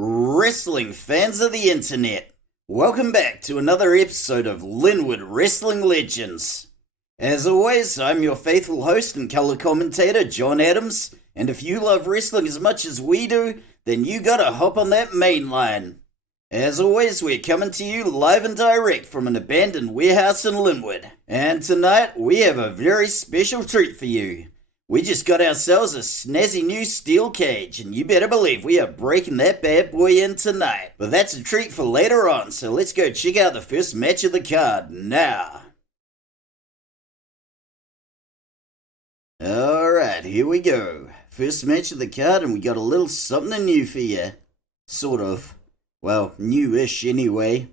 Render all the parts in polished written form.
Wrestling fans of the internet, welcome back to another episode of Linwood Wrestling Legends. As always, I'm your faithful host and color commentator, John Adams, and if you love wrestling as much as we do, then you gotta hop on that main line. As always, we're coming to you live and direct from an abandoned warehouse in Linwood, and tonight we have a very special treat for you. We just got ourselves a snazzy new steel cage, and you better believe we are breaking that bad boy in tonight. But that's a treat for later on, so let's go check out the first match of the card now. Alright, here we go. First match of the card, and we got a little something new for you. Sort of. Well, new-ish anyway.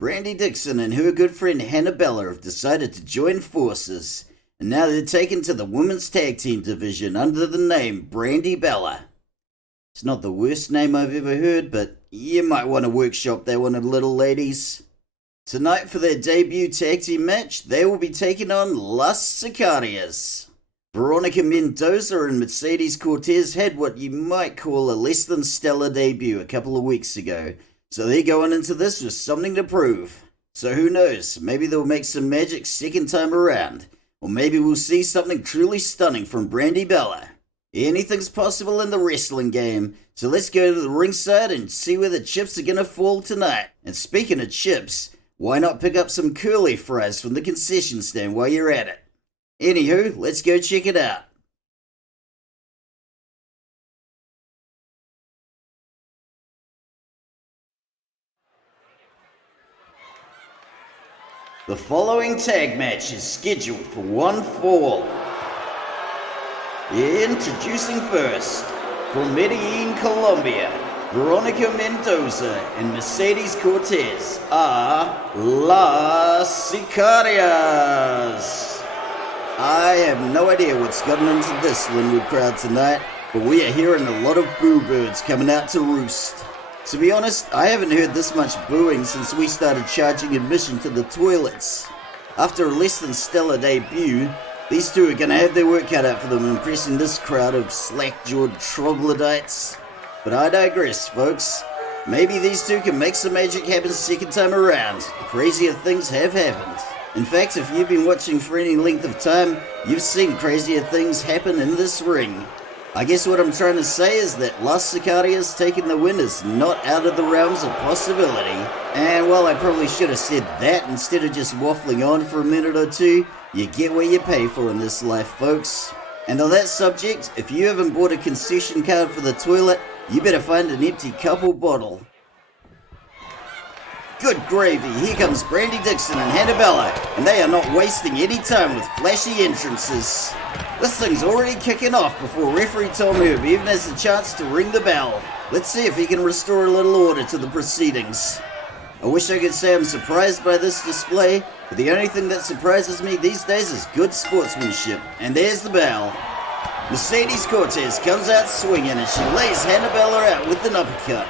Brandy Dixon and her good friend Hannabella have decided to join forces. And now they're taken to the women's tag team division under the name BrandyBella. It's not the worst name I've ever heard, but you might want to workshop that one a little, ladies. Tonight for their debut tag team match, they will be taking on Las Sicarias. Veronica Mendoza and Mercedes Cortez had what you might call a less than stellar debut a couple of weeks ago, so they're going into this with something to prove. So who knows, maybe they'll make some magic second time around. Or maybe we'll see something truly stunning from BrandyBella. Anything's possible in the wrestling game, so let's go to the ringside and see where the chips are gonna fall tonight. And speaking of chips, why not pick up some curly fries from the concession stand while you're at it? Anywho, let's go check it out. The following tag match is scheduled for one fall. Introducing first, from Medellin, Colombia, Veronica Mendoza and Mercedes Cortez are Las Sicarias. I have no idea what's gotten into this Linwood crowd tonight, but we are hearing a lot of boo birds coming out to roost. To be honest, I haven't heard this much booing since we started charging admission to the toilets. After a less than stellar debut, these two are going to have their work cut out for them impressing this crowd of slack-jawed troglodytes. But I digress, folks. Maybe these two can make some magic happen second time around. Crazier things have happened. In fact, if you've been watching for any length of time, you've seen crazier things happen in this ring. I guess what I'm trying to say is that Las Sicarias taking the win is not out of the realms of possibility. And while I probably should have said that instead of just waffling on for a minute or two, you get what you pay for in this life, folks. And on that subject, if you haven't bought a concession card for the toilet, you better find an empty couple bottle. Good gravy, here comes Brandy Dixon and Hannabella, and they are not wasting any time with flashy entrances. This thing's already kicking off before referee Tom Herb even has a chance to ring the bell. Let's see if he can restore a little order to the proceedings. I wish I could say I'm surprised by this display, but the only thing that surprises me these days is good sportsmanship. And there's the bell. Mercedes Cortez comes out swinging and she lays Hannabella out with an uppercut.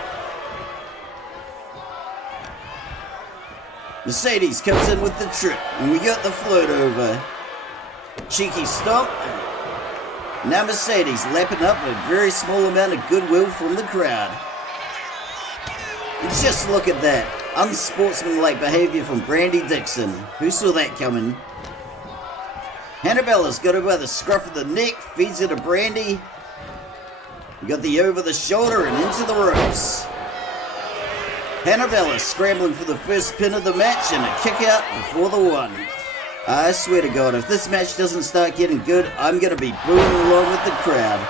Mercedes comes in with the trip, and we got the float over. Cheeky stomp. Now Mercedes lapping up a very small amount of goodwill from the crowd. And just look at that. Unsportsmanlike behavior from Brandy Dixon. Who saw that coming? Hannabella's got her by the scruff of the neck, feeds her to Brandy. We got the over the shoulder and into the ropes. Hannabella scrambling for the first pin of the match and a kick out before the one. I swear to God, if this match doesn't start getting good, I'm going to be booing along with the crowd.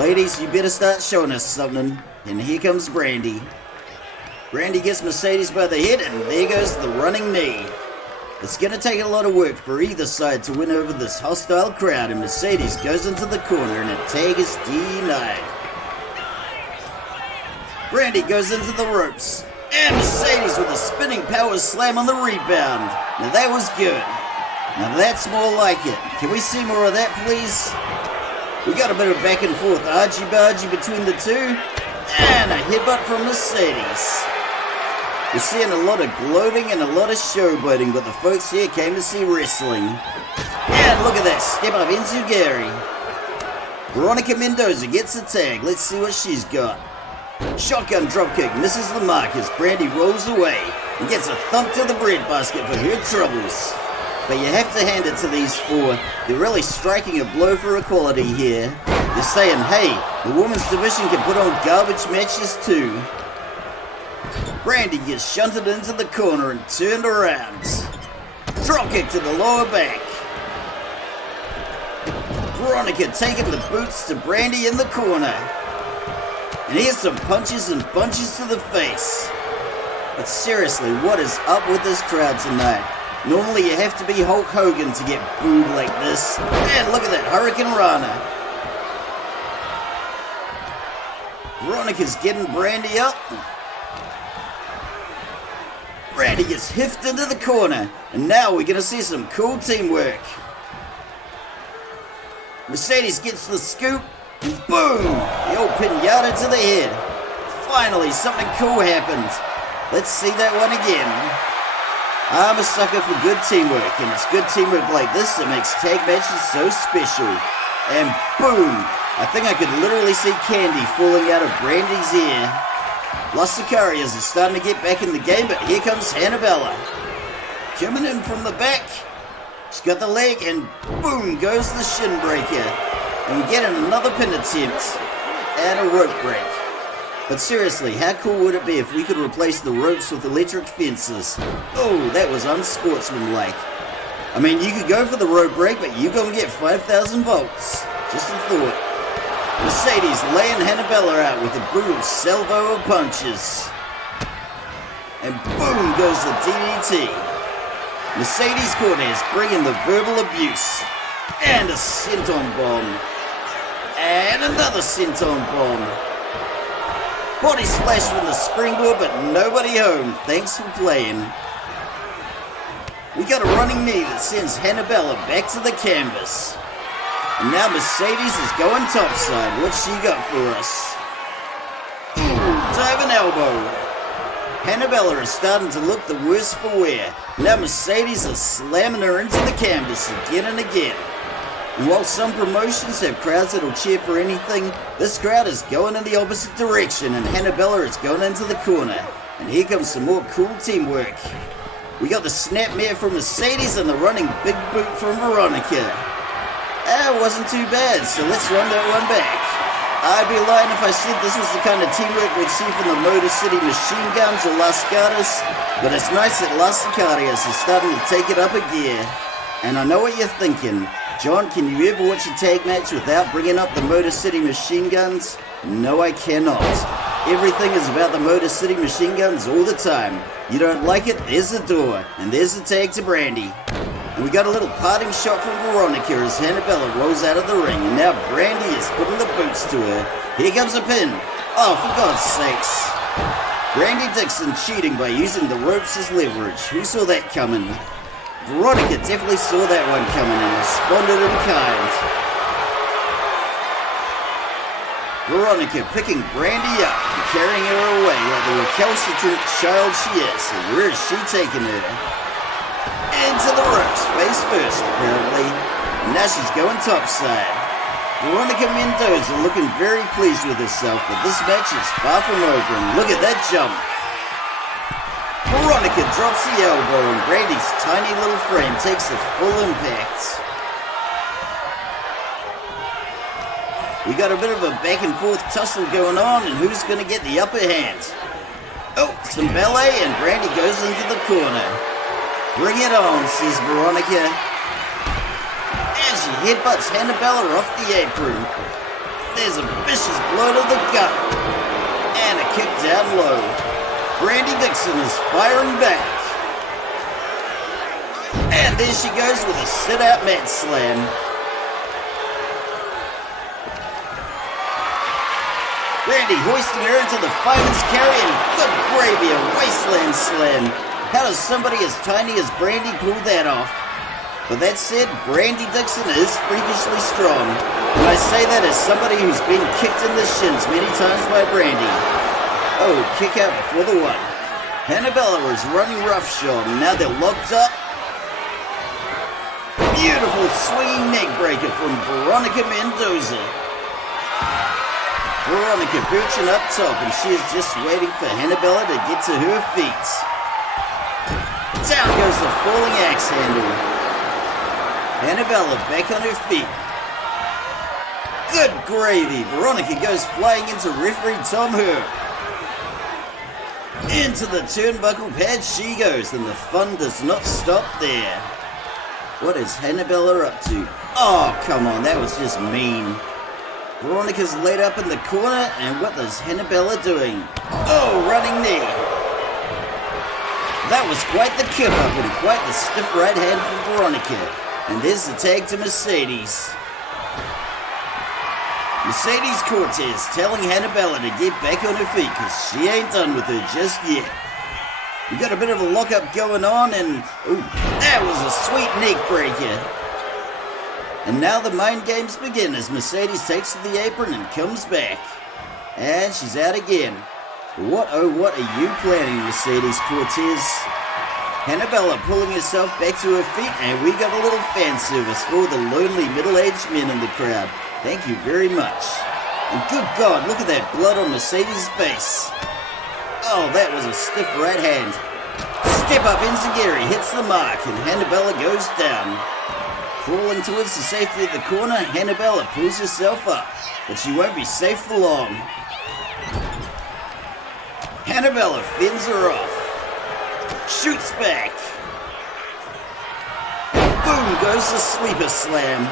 Ladies, you better start showing us something. And here comes Brandy. Brandy gets Mercedes by the head and there goes the running knee. It's going to take a lot of work for either side to win over this hostile crowd, and Mercedes goes into the corner and a tag is denied. Brandy goes into the ropes. And Mercedes with a spinning power slam on the rebound. Now that was good. Now that's more like it. Can we see more of that, please? We got a bit of back and forth argy-bargy between the two. And a headbutt from Mercedes. We're seeing a lot of gloating and a lot of showboating, but the folks here came to see wrestling. And look at that, step up into Gary. Veronica Mendoza gets a tag. Let's see what she's got. Shotgun dropkick misses the mark as Brandy rolls away and gets a thump to the breadbasket for her troubles. But you have to hand it to these four. They're really striking a blow for equality here. They're saying, hey, the women's division can put on garbage matches too. Brandy gets shunted into the corner and turned around. Dropkick to the lower back. Veronica taking the boots to Brandy in the corner. And here's some punches and bunches to the face. But seriously, what is up with this crowd tonight? Normally you have to be Hulk Hogan to get booed like this. And look at that, Hurricane Rana. Veronica's getting Brandy up. Brandy gets hiffed into the corner. And now we're going to see some cool teamwork. Mercedes gets the scoop. And boom! The old pinata to the head. Finally, something cool happened. Let's see that one again. I'm a sucker for good teamwork, and it's good teamwork like this that makes tag matches so special. And boom! I think I could literally see candy falling out of Brandy's ear. Los Sicarias is starting to get back in the game, but here comes Hannabella. Coming in from the back. She's got the leg, and boom goes the shin breaker. And we get another pin attempt. And a rope break. But seriously, how cool would it be if we could replace the ropes with electric fences? Oh, that was unsportsmanlike. I mean, you could go for the rope break, but you're gonna get 5,000 volts. Just a thought. Mercedes laying Hannabella out with a brutal salvo of punches. And boom goes the DDT. Mercedes Cortez bringing the verbal abuse. And a senton bomb. And another senton bomb. Body splash from the springboard, but nobody home. Thanks for playing. We got a running knee that sends Hannabella back to the canvas. And now Mercedes is going topside. What's she got for us? Ooh, diving elbow. Hannabella is starting to look the worse for wear. Now Mercedes is slamming her into the canvas again and again. And while some promotions have crowds that'll cheer for anything, this crowd is going in the opposite direction and Hannabella is going into the corner. And here comes some more cool teamwork. We got the snapmare from Mercedes and the running big boot from Veronica. It wasn't too bad, so let's run that one back. I'd be lying if I said this was the kind of teamwork we'd see from the Motor City Machine Guns or Las Gatas, but it's nice that Las Sicarias is starting to take it up a gear. And I know what you're thinking. John, can you ever watch a tag match without bringing up the Motor City Machine Guns? No, I cannot. Everything is about the Motor City Machine Guns all the time. You don't like it, there's the door. And there's the tag to Brandy. And we got a little parting shot from Veronica as Hannabella rolls out of the ring. And now Brandy is putting the boots to her. Here comes a pin. Oh, for God's sakes. Brandy Dixon cheating by using the ropes as leverage. Who saw that coming? Veronica definitely saw that one coming and responded in kind. Veronica picking Brandy up and carrying her away like the recalcitrant child she is. And where is she taking her? Into the ropes, face first apparently. And now she's going topside. Veronica Mendoza looking very pleased with herself, but this match is far from over. And look at that jump. Veronica drops the elbow and Brandy's tiny little frame takes the full impact. We got a bit of a back and forth tussle going on, and who's going to get the upper hand? Oh, some ballet and Brandy goes into the corner. Bring it on, says Veronica. And she headbutts Hannabella off the apron. There's a vicious blow to the gut. And a kick down low. Brandy Dixon is firing back. And there she goes with a sit-out mat slam. Brandy hoisting her into the fireman's carry and good gravy, a wasteland slam. How does somebody as tiny as Brandy pull that off? But that said, Brandy Dixon is freakishly strong. And I say that as somebody who's been kicked in the shins many times by Brandy. Oh, kick out before the one. Hannabella is running roughshod, and now they're locked up. Beautiful swinging neck breaker from Veronica Mendoza. Veronica perching up top, and she is just waiting for Hannabella to get to her feet. Down goes the falling axe handle. Hannabella back on her feet. Good gravy. Veronica goes flying into referee Tom Herb. Into the turnbuckle pad she goes, and the fun does not stop there. What is Hannabella up to? Oh, come on, that was just mean. Veronica's laid up in the corner, and what is Hannabella doing? Oh, running knee. That was quite the kip up and quite the stiff right hand from Veronica. And there's the tag to Mercedes. Mercedes Cortez telling Hannabella to get back on her feet because she ain't done with her just yet. We got a bit of a lockup going on, and ooh, that was a sweet neck breaker. And now the mind games begin as Mercedes takes to the apron and comes back. And she's out again. What oh what are you planning, Mercedes Cortez? Hannabella pulling herself back to her feet, and we got a little fan service for the lonely middle-aged men in the crowd. Thank you very much. And good God, look at that blood on Mercedes' face. Oh, that was a stiff right hand. Step up Enziguri hits the mark, and Hannabella goes down. Crawling towards the safety of the corner, Hannabella pulls herself up, but she won't be safe for long. Hannabella fins her off. Shoots back. Boom goes the sleeper slam.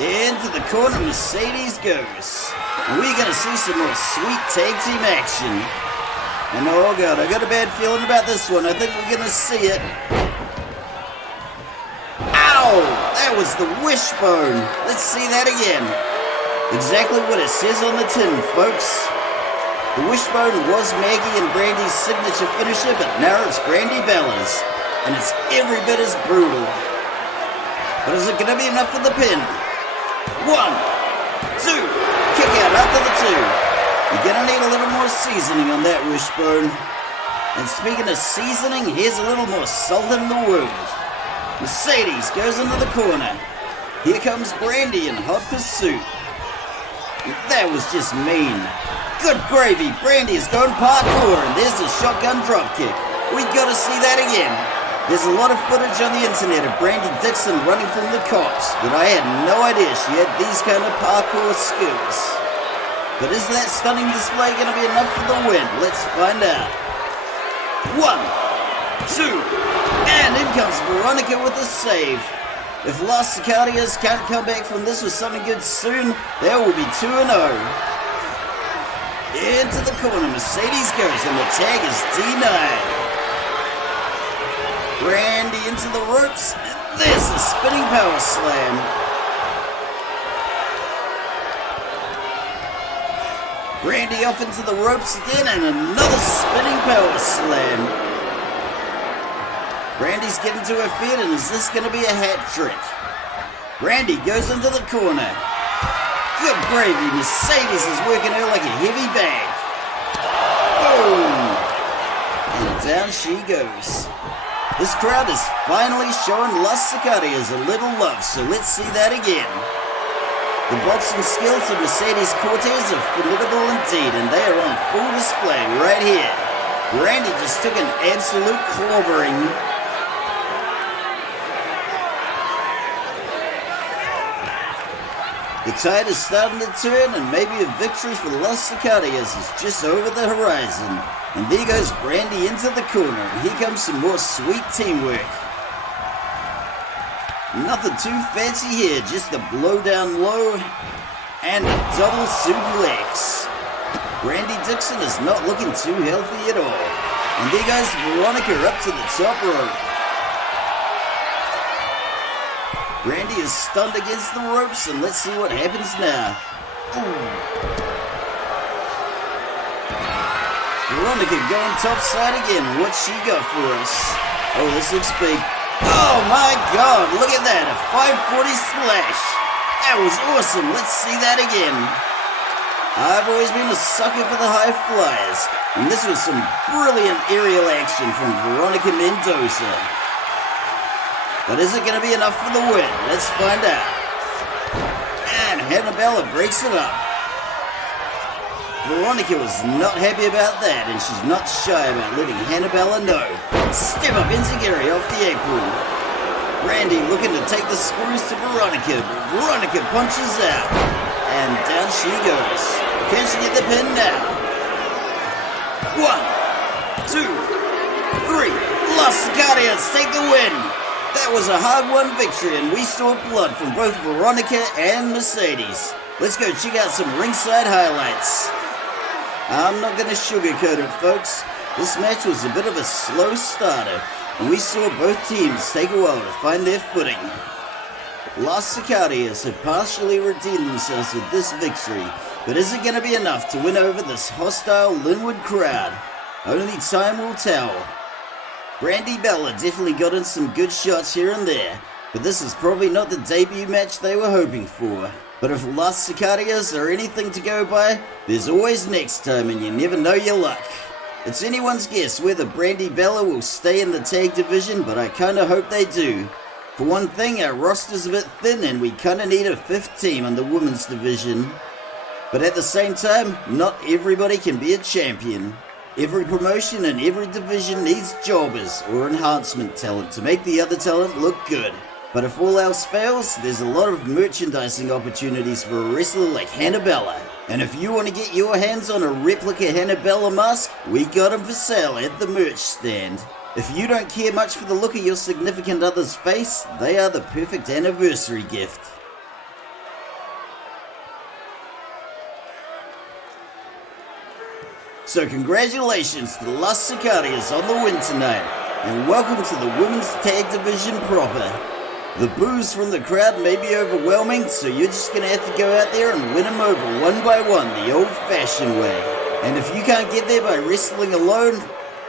Into the corner Mercedes goes. And we're going to see some more sweet tag team action. And oh God, I got a bad feeling about this one. I think we're going to see it. Ow! That was the wishbone. Let's see that again. Exactly what it says on the tin, folks. The wishbone was Maggie and Brandy's signature finisher, but now it's BrandyBella's. And it's every bit as brutal. But is it going to be enough for the pin? 1, 2, kick out after the 2. You're gonna need a little more seasoning on that wishbone. And speaking of seasoning, here's a little more salt in the wound. Mercedes goes into the corner. Here comes Brandy in hot pursuit. That was just mean. Good gravy, Brandy is going parkour, and there's a shotgun dropkick. We gotta see that again. There's a lot of footage on the internet of Brandy Dixon running from the cops, but I had no idea she had these kind of parkour skills. But is that stunning display going to be enough for the win? Let's find out. 1, 2, and in comes Veronica with a save. If Las Sicarias can't come back from this with something good soon, there will be 2-0. Into the corner, Mercedes goes, and the tag is denied. Brandy into the ropes, and there's the spinning power slam. Brandy off into the ropes again, and another spinning power slam. Brandy's getting to her feet, and is this going to be a hat trick? Brandy goes into the corner. Good gravy, Mercedes is working her like a heavy bag. Boom! And down she goes. This crowd is finally showing Las Sicarias a little love, so let's see that again. The boxing skills of Mercedes Cortez are formidable indeed, and they are on full display right here. Brandy just took an absolute clobbering. The tide is starting to turn, and maybe a victory for Las Sicarias is just over the horizon. And there goes Brandy into the corner, and here comes some more sweet teamwork. Nothing too fancy here, just a blow down low and a double suplex. Brandy Dixon is not looking too healthy at all. And there goes Veronica up to the top rope. Brandy is stunned against the ropes, and let's see what happens now. Ooh. Veronica going topside again. What's she got for us? Oh, this looks big. Oh my God, look at that, a 540 splash. That was awesome, let's see that again. I've always been a sucker for the high flyers, and this was some brilliant aerial action from Veronica Mendoza. But is it going to be enough for the win? Let's find out. And Hannabella breaks it up. Veronica was not happy about that, and she's not shy about letting Hannabella know. Step up enziguri off the apron. Brandy looking to take the screws to Veronica, but Veronica punches out. And down she goes. Can she get the pin now? 1, 2, 3. Las Sicarias take the win. That was a hard-won victory, and we saw blood from both Veronica and Mercedes. Let's go check out some ringside highlights. I'm not going to sugarcoat it, folks. This match was a bit of a slow starter, and we saw both teams take a while to find their footing. Las Sicarias have partially redeemed themselves with this victory, but is it going to be enough to win over this hostile Linwood crowd? Only time will tell. BrandyBella definitely got in some good shots here and there, but this is probably not the debut match they were hoping for. But if Las Sicarias are anything to go by, there's always next time, and you never know your luck. It's anyone's guess whether BrandyBella will stay in the tag division, but I kinda hope they do. For one thing, our roster's a bit thin and we kinda need a 5th team in the women's division. But at the same time, not everybody can be a champion. Every promotion and every division needs jobbers or enhancement talent to make the other talent look good. But if all else fails, there's a lot of merchandising opportunities for a wrestler like Hannabella. And if you want to get your hands on a replica Hannabella mask, we got them for sale at the merch stand. If you don't care much for the look of your significant other's face, they are the perfect anniversary gift. So congratulations to the Las Sicarias on the win tonight, and welcome to the women's tag division proper. The boos from the crowd may be overwhelming, so you're just going to have to go out there and win them over one by one the old-fashioned way. And if you can't get there by wrestling alone,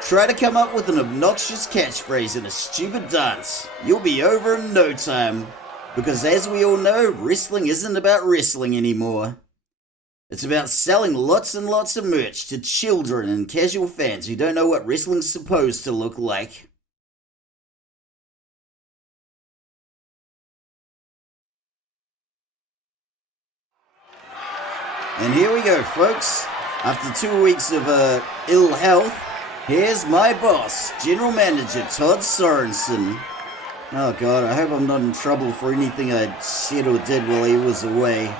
try to come up with an obnoxious catchphrase and a stupid dance. You'll be over in no time. Because as we all know, wrestling isn't about wrestling anymore. It's about selling lots and lots of merch to children and casual fans who don't know what wrestling's supposed to look like. And here we go, folks. After 2 weeks of ill health, here's my boss, General Manager Todd Sorensen. Oh God, I hope I'm not in trouble for anything I said or did while he was away.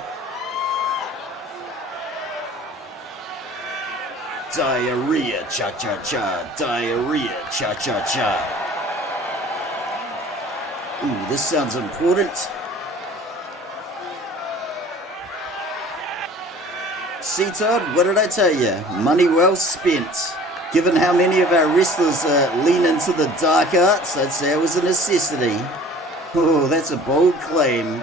Diarrhea, cha-cha-cha, diarrhea, cha-cha-cha. Ooh, this sounds important. See, Todd, what did I tell you? Money well spent. Given how many of our wrestlers lean into the dark arts, I'd say it was a necessity. Oh, that's a bold claim.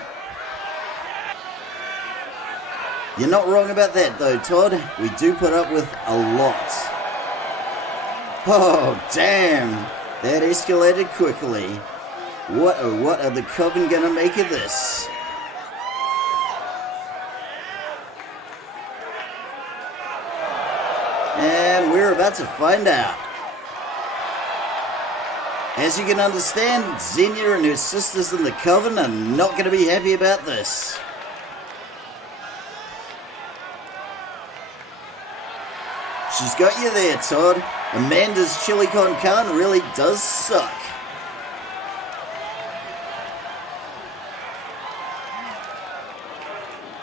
You're not wrong about that though, Todd. We do put up with a lot. Oh, damn. That escalated quickly. What are the Coven gonna make of this? And we're about to find out. As you can understand, Xenia and her sisters in the Coven are not going to be happy about this. She's got you there, Todd. Amanda's chili con carne really does suck.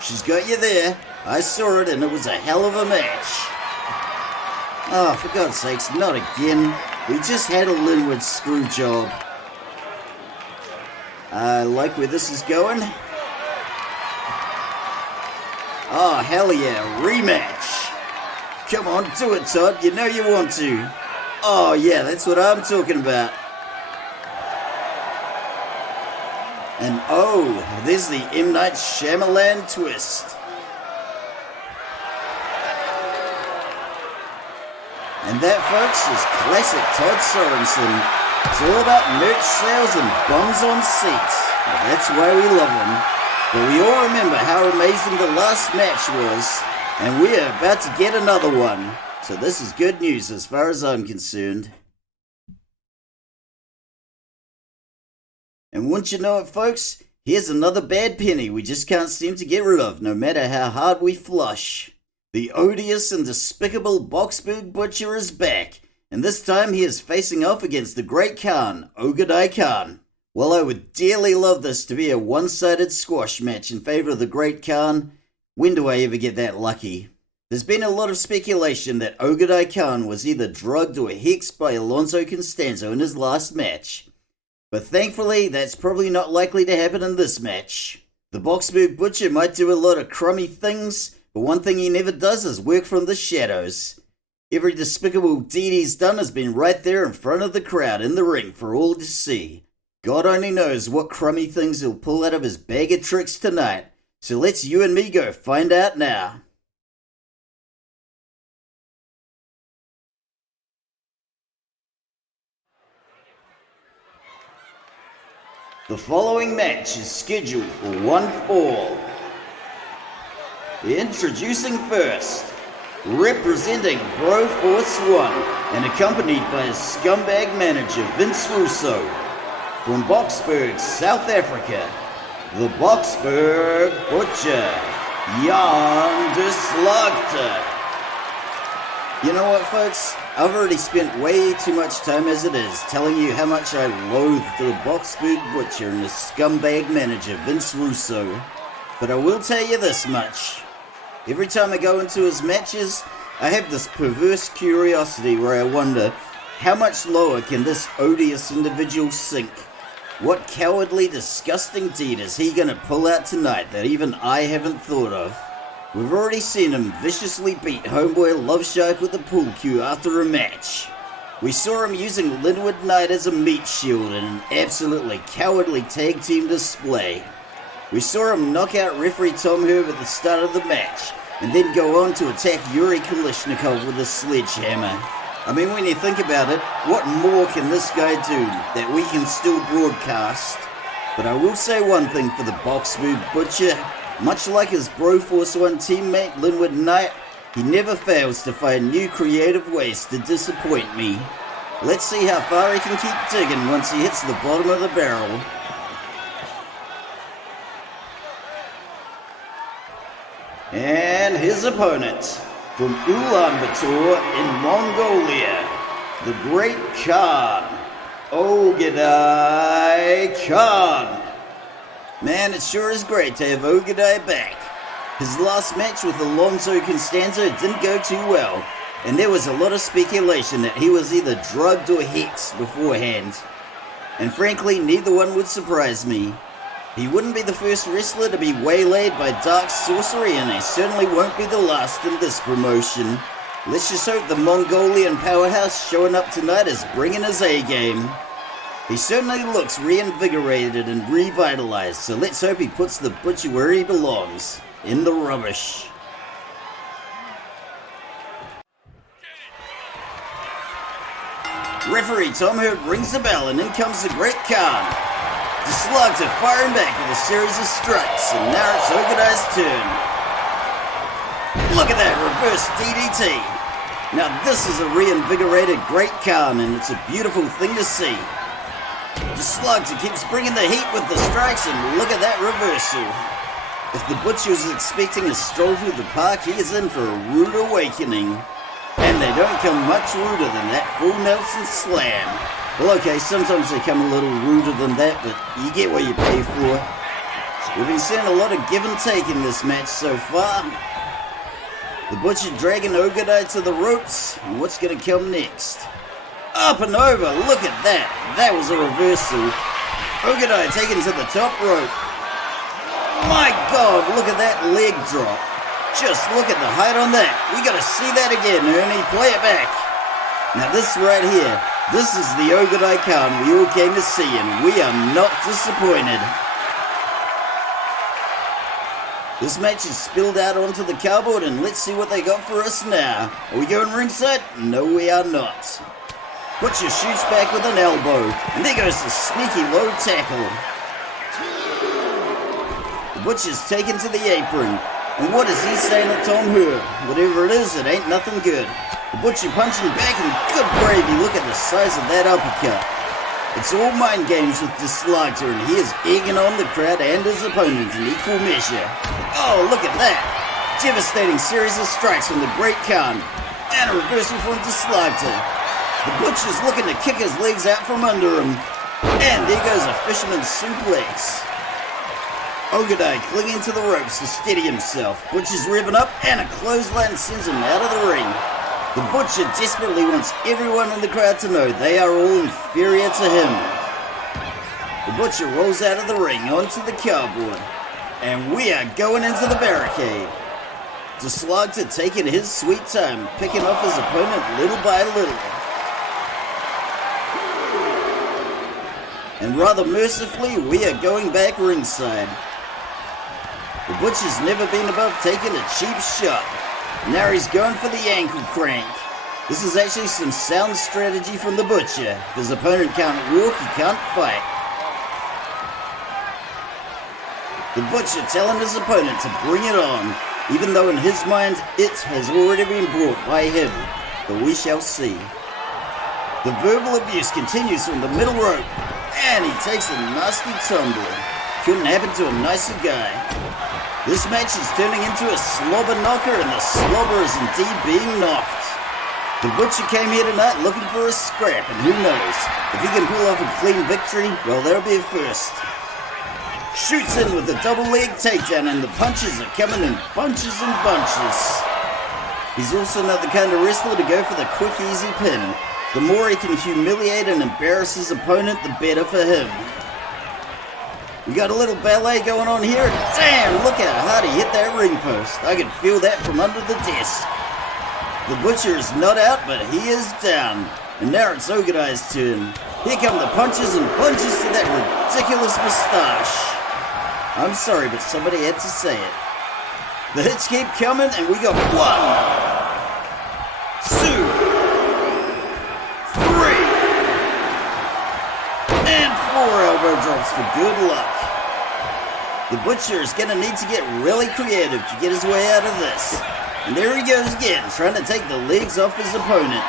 She's got you there. I saw it and it was a hell of a match. Oh, for God's sakes, not again. We just had a Linwood screw job. I like where this is going. Oh, hell yeah, rematch. Come on, do it, Todd. You know you want to. Oh, yeah, that's what I'm talking about. And oh, there's the M. Night Shyamalan twist. And that, folks, is classic Todd Sorensen. It's all about merch sales and bums on seats. That's why we love him. But we all remember how amazing the last match was, and we're about to get another one. So this is good news as far as I'm concerned. And wouldn't you know it, folks? Here's another bad penny we just can't seem to get rid of, no matter how hard we flush. The odious and despicable Boksburg Butcher is back, and this time he is facing off against the Great Khan Ogedia Khan. While I would dearly love this to be a one-sided squash match in favor of the Great Khan, when do I ever get that lucky? There's been a lot of speculation that Ogedai Khan was either drugged or hexed by Alonso Constanzo in his last match. But thankfully, that's probably not likely to happen in this match. The Boksburg Butcher might do a lot of crummy things, but one thing he never does is work from the shadows. Every despicable deed he's done has been right there in front of the crowd in the ring for all to see. God only knows what crummy things he'll pull out of his bag of tricks tonight, so let's you and me go find out now. The following match is scheduled for one fall. Introducing first, representing Bro Force 1 and accompanied by his scumbag manager Vince Russo. From Boksburg, South Africa, the Boksburg Butcher, Jan de Slagter. You know what, folks? I've already spent way too much time as it is telling you how much I loathe the Boksburg Butcher and his scumbag manager, Vince Russo. But I will tell you this much. Every time I go into his matches, I have this perverse curiosity where I wonder, how much lower can this odious individual sink? What cowardly, disgusting deed is he gonna pull out tonight that even I haven't thought of? We've already seen him viciously beat homeboy Love Shark with a pool cue after a match. We saw him using Linwood Knight as a meat shield in an absolutely cowardly tag team display. We saw him knock out referee Tom Herb at the start of the match, and then go on to attack Yuri Kalishnikov with a sledgehammer. I mean, when you think about it, what more can this guy do that we can still broadcast? But I will say one thing for the Boksburg Butcher. Much like his Bro Force 1 teammate Linwood Knight, he never fails to find new creative ways to disappoint me. Let's see how far he can keep digging once he hits the bottom of the barrel. And his opponent, from Ulaanbaatar in Mongolia, the Great Khan Ogedia Khan. Man, it sure is great to have Ogedai back. His last match with Alonso Constanzo didn't go too well, and there was a lot of speculation that he was either drugged or hexed beforehand. And frankly, neither one would surprise me. He wouldn't be the first wrestler to be waylaid by dark sorcery, and he certainly won't be the last in this promotion. Let's just hope the Mongolian powerhouse showing up tonight is bringing his A-game. He certainly looks reinvigorated and revitalized, so let's hope he puts the Butcher where he belongs, in the rubbish. Referee Tom Herb rings the bell, and in comes the Great Khan. The Slagter firing back with a series of strikes, and now it's Ogedai's turn. Look at that reverse DDT. Now this is a reinvigorated Great Khan, and it's a beautiful thing to see. The Slagter keeps bringing the heat with the strikes, and look at that reversal. If the Butcher was expecting a stroll through the park, he is in for a rude awakening. And they don't come much ruder than that full Nelson slam. Well, okay, sometimes they come a little ruder than that, but you get what you pay for. We've been seeing a lot of give and take in this match so far. The Butcher dragging Ogedai to the ropes, and what's going to come next? Up and over, look at that. That was a reversal. Ogedai taken to the top rope. My God, look at that leg drop. Just look at the height on that. We gotta see that again, Ernie. Play it back. Now this right here, this is the Ogedai Khan we all came to see, and we are not disappointed. This match is spilled out onto the cardboard, and let's see what they got for us now. Are we going ringside? No, we are not. Butcher shoots back with an elbow, and there goes the sneaky low tackle. The Butcher's taken to the apron, and what is he saying to Tom Herb? Whatever it is, it ain't nothing good. The Butcher punching back, and good gravy, look at the size of that uppercut. It's all mind games with the Slagter, and he is egging on the crowd and his opponent in equal measure. Oh, look at that. Devastating series of strikes from the Great Khan, and a reversal from the Slagter. The Butcher's looking to kick his legs out from under him, and there goes a fisherman's suplex. Ogedai clinging to the ropes to steady himself. Butcher's revving up, and a clothesline sends him out of the ring. The Butcher desperately wants everyone in the crowd to know they are all inferior to him. The Butcher rolls out of the ring onto the cardboard, and we are going into the barricade. The Slagter taking his sweet time, picking off his opponent little by little. And rather mercifully, we are going back ringside. The Butcher's never been above taking a cheap shot. Now he's going for the ankle crank. This is actually some sound strategy from the Butcher. If his opponent can't walk, he can't fight. The Butcher telling his opponent to bring it on, even though in his mind it has already been brought by him. But we shall see. The verbal abuse continues from the middle rope, and he takes a nasty tumble. Couldn't happen to a nicer guy. This match is turning into a slobber knocker, and the slobber is indeed being knocked. The Butcher came here tonight looking for a scrap, and who knows, if he can pull off a clean victory, well, that'll be a first. Shoots in with a double leg takedown, and the punches are coming in bunches and bunches. He's also not the kind of wrestler to go for the quick, easy pin. The more he can humiliate and embarrass his opponent, the better for him. We got a little ballet going on here. Damn, look how hard he hit that ring post. I can feel that from under the desk. The Butcher is not out, but he is down. And now it's Ogedai's turn. Here come the punches and punches to that ridiculous moustache. I'm sorry, but somebody had to say it. The hits keep coming, and we got 1, 2, 3, and 4 elbow drops for good luck. The Butcher is going to need to get really creative to get his way out of this. And there he goes again, trying to take the legs off his opponent.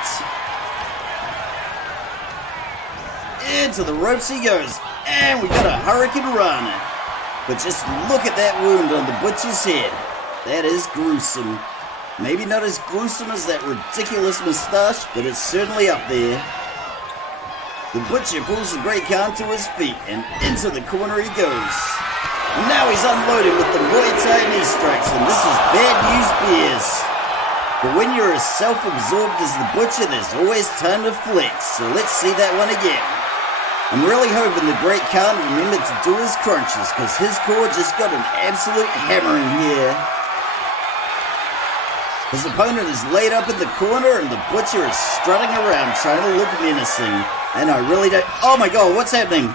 Into the ropes he goes, and we got a Hurricane Rana. But just look at that wound on the Butcher's head. That is gruesome. Maybe not as gruesome as that ridiculous moustache, but it's certainly up there. The Butcher pulls the Great Khan to his feet, and into the corner he goes. And now he's unloading with the Muay Thai knee strikes, and this is bad news beers. But when you're as self-absorbed as the Butcher, there's always time to flex, so let's see that one again. I'm really hoping the Great Khan remembered to do his crunches, because his core just got an absolute hammering here. His opponent is laid up in the corner, and the Butcher is strutting around trying to look menacing. And I really don't... Oh my god, what's happening?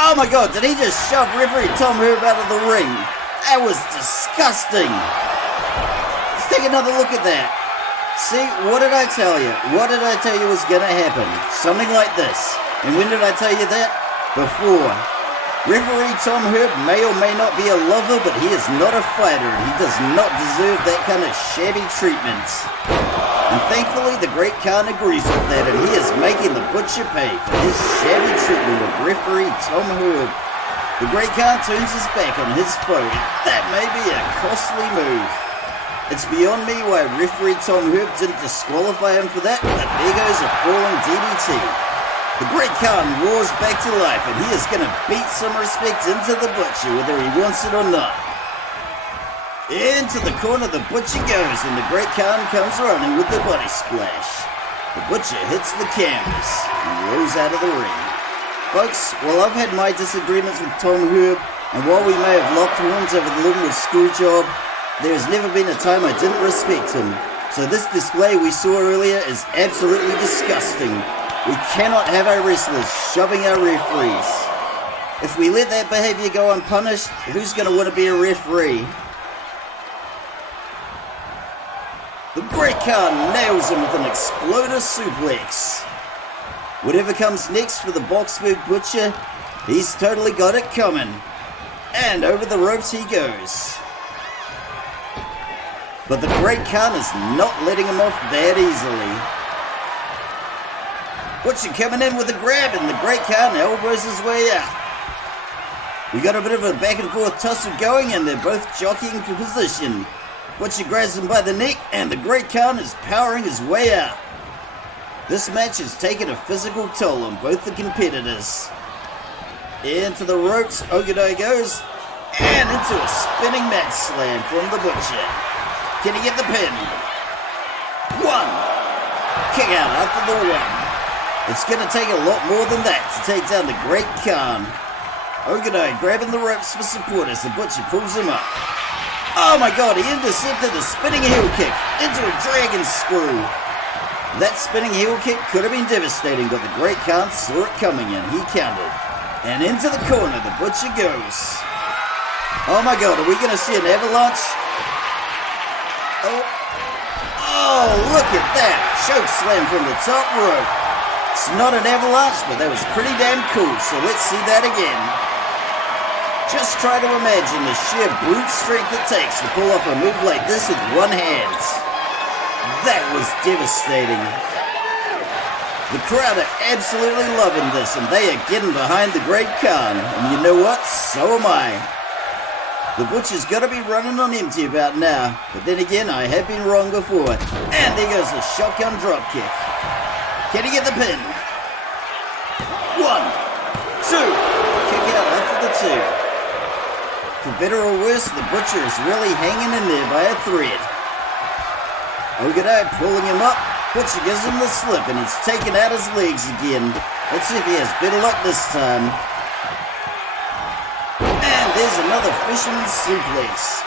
Oh my god, did he just shove referee Tom Herb out of the ring? That was disgusting. Let's take another look at that. See, what did I tell you? What did I tell you was gonna happen? Something like this. And when did I tell you that? Before. Referee Tom Herb may or may not be a lover, but he is not a fighter, and he does not deserve that kind of shabby treatment. And thankfully, the Great Khan agrees with that, and he is making the Butcher pay for his shabby treatment of referee Tom Herb. The Great Khan turns his back on his foe. That may be a costly move. It's beyond me why referee Tom Herb didn't disqualify him for that, but there goes a falling DDT. The Great Khan roars back to life, and he is going to beat some respect into the Butcher, whether he wants it or not. Into the corner the Butcher goes, and the Great Khan comes running with the body splash. The Butcher hits the canvas and rolls out of the ring. Folks, while I've had my disagreements with Tom Herb, and while we may have locked horns over the Linwood school job, there has never been a time I didn't respect him. So this display we saw earlier is absolutely disgusting. We cannot have our wrestlers shoving our referees. If we let that behavior go unpunished, who's going to want to be a referee? The Great Khan nails him with an exploder suplex. Whatever comes next for the Boksburg Butcher, he's totally got it coming. And over the ropes he goes. But the Great Khan is not letting him off that easily. Butcher coming in with a grab, and the Great Khan elbows his way out. We got a bit of a back and forth tussle going, and they're both jockeying for position. Butcher grabs him by the neck, and the Great Khan is powering his way out. This match has taken a physical toll on both the competitors. Into the ropes, Ogedai goes, and into a spinning mat slam from the Butcher. Can he get the pin? One. Kick out after the one. It's going to take a lot more than that to take down the Great Khan. Ogedai grabbing the ropes for support as the Butcher pulls him up. Oh my god, he intercepted a spinning heel kick into a dragon screw. That spinning heel kick could have been devastating, but the Great Khan saw it coming and he countered. And into the corner the Butcher goes. Oh my god, are we going to see an avalanche? Oh, look at that. Choke slam from the top rope. It's not an avalanche, but that was pretty damn cool, so let's see that again. Just try to imagine the sheer brute strength it takes to pull off a move like this with one hand. That was devastating. The crowd are absolutely loving this, and they are getting behind the Great Khan. And you know what? So am I. The Butcher's got to be running on empty about now, but then again, I have been wrong before. And there goes the shotgun dropkick. Can he get the pin? 1, 2. Kick out after the 2. For better or worse, the Butcher is really hanging in there by a thread. Ogedai pulling him up. Butcher gives him the slip and he's taking out his legs again. Let's see if he has better luck this time. And there's another fisherman's suplex.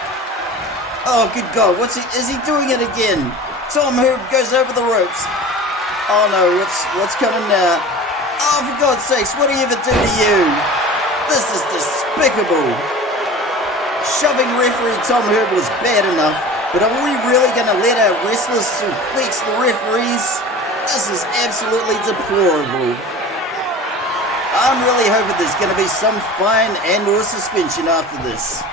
Oh, good God, is he doing it again? Tom Herb goes over the ropes. Oh no, what's coming now? Oh, for God's sakes, what do you ever do to you? This is despicable. Shoving referee Tom Herb was bad enough, but are we really going to let our wrestlers suplex the referees? This is absolutely deplorable. I'm really hoping there's going to be some fine and or suspension after this.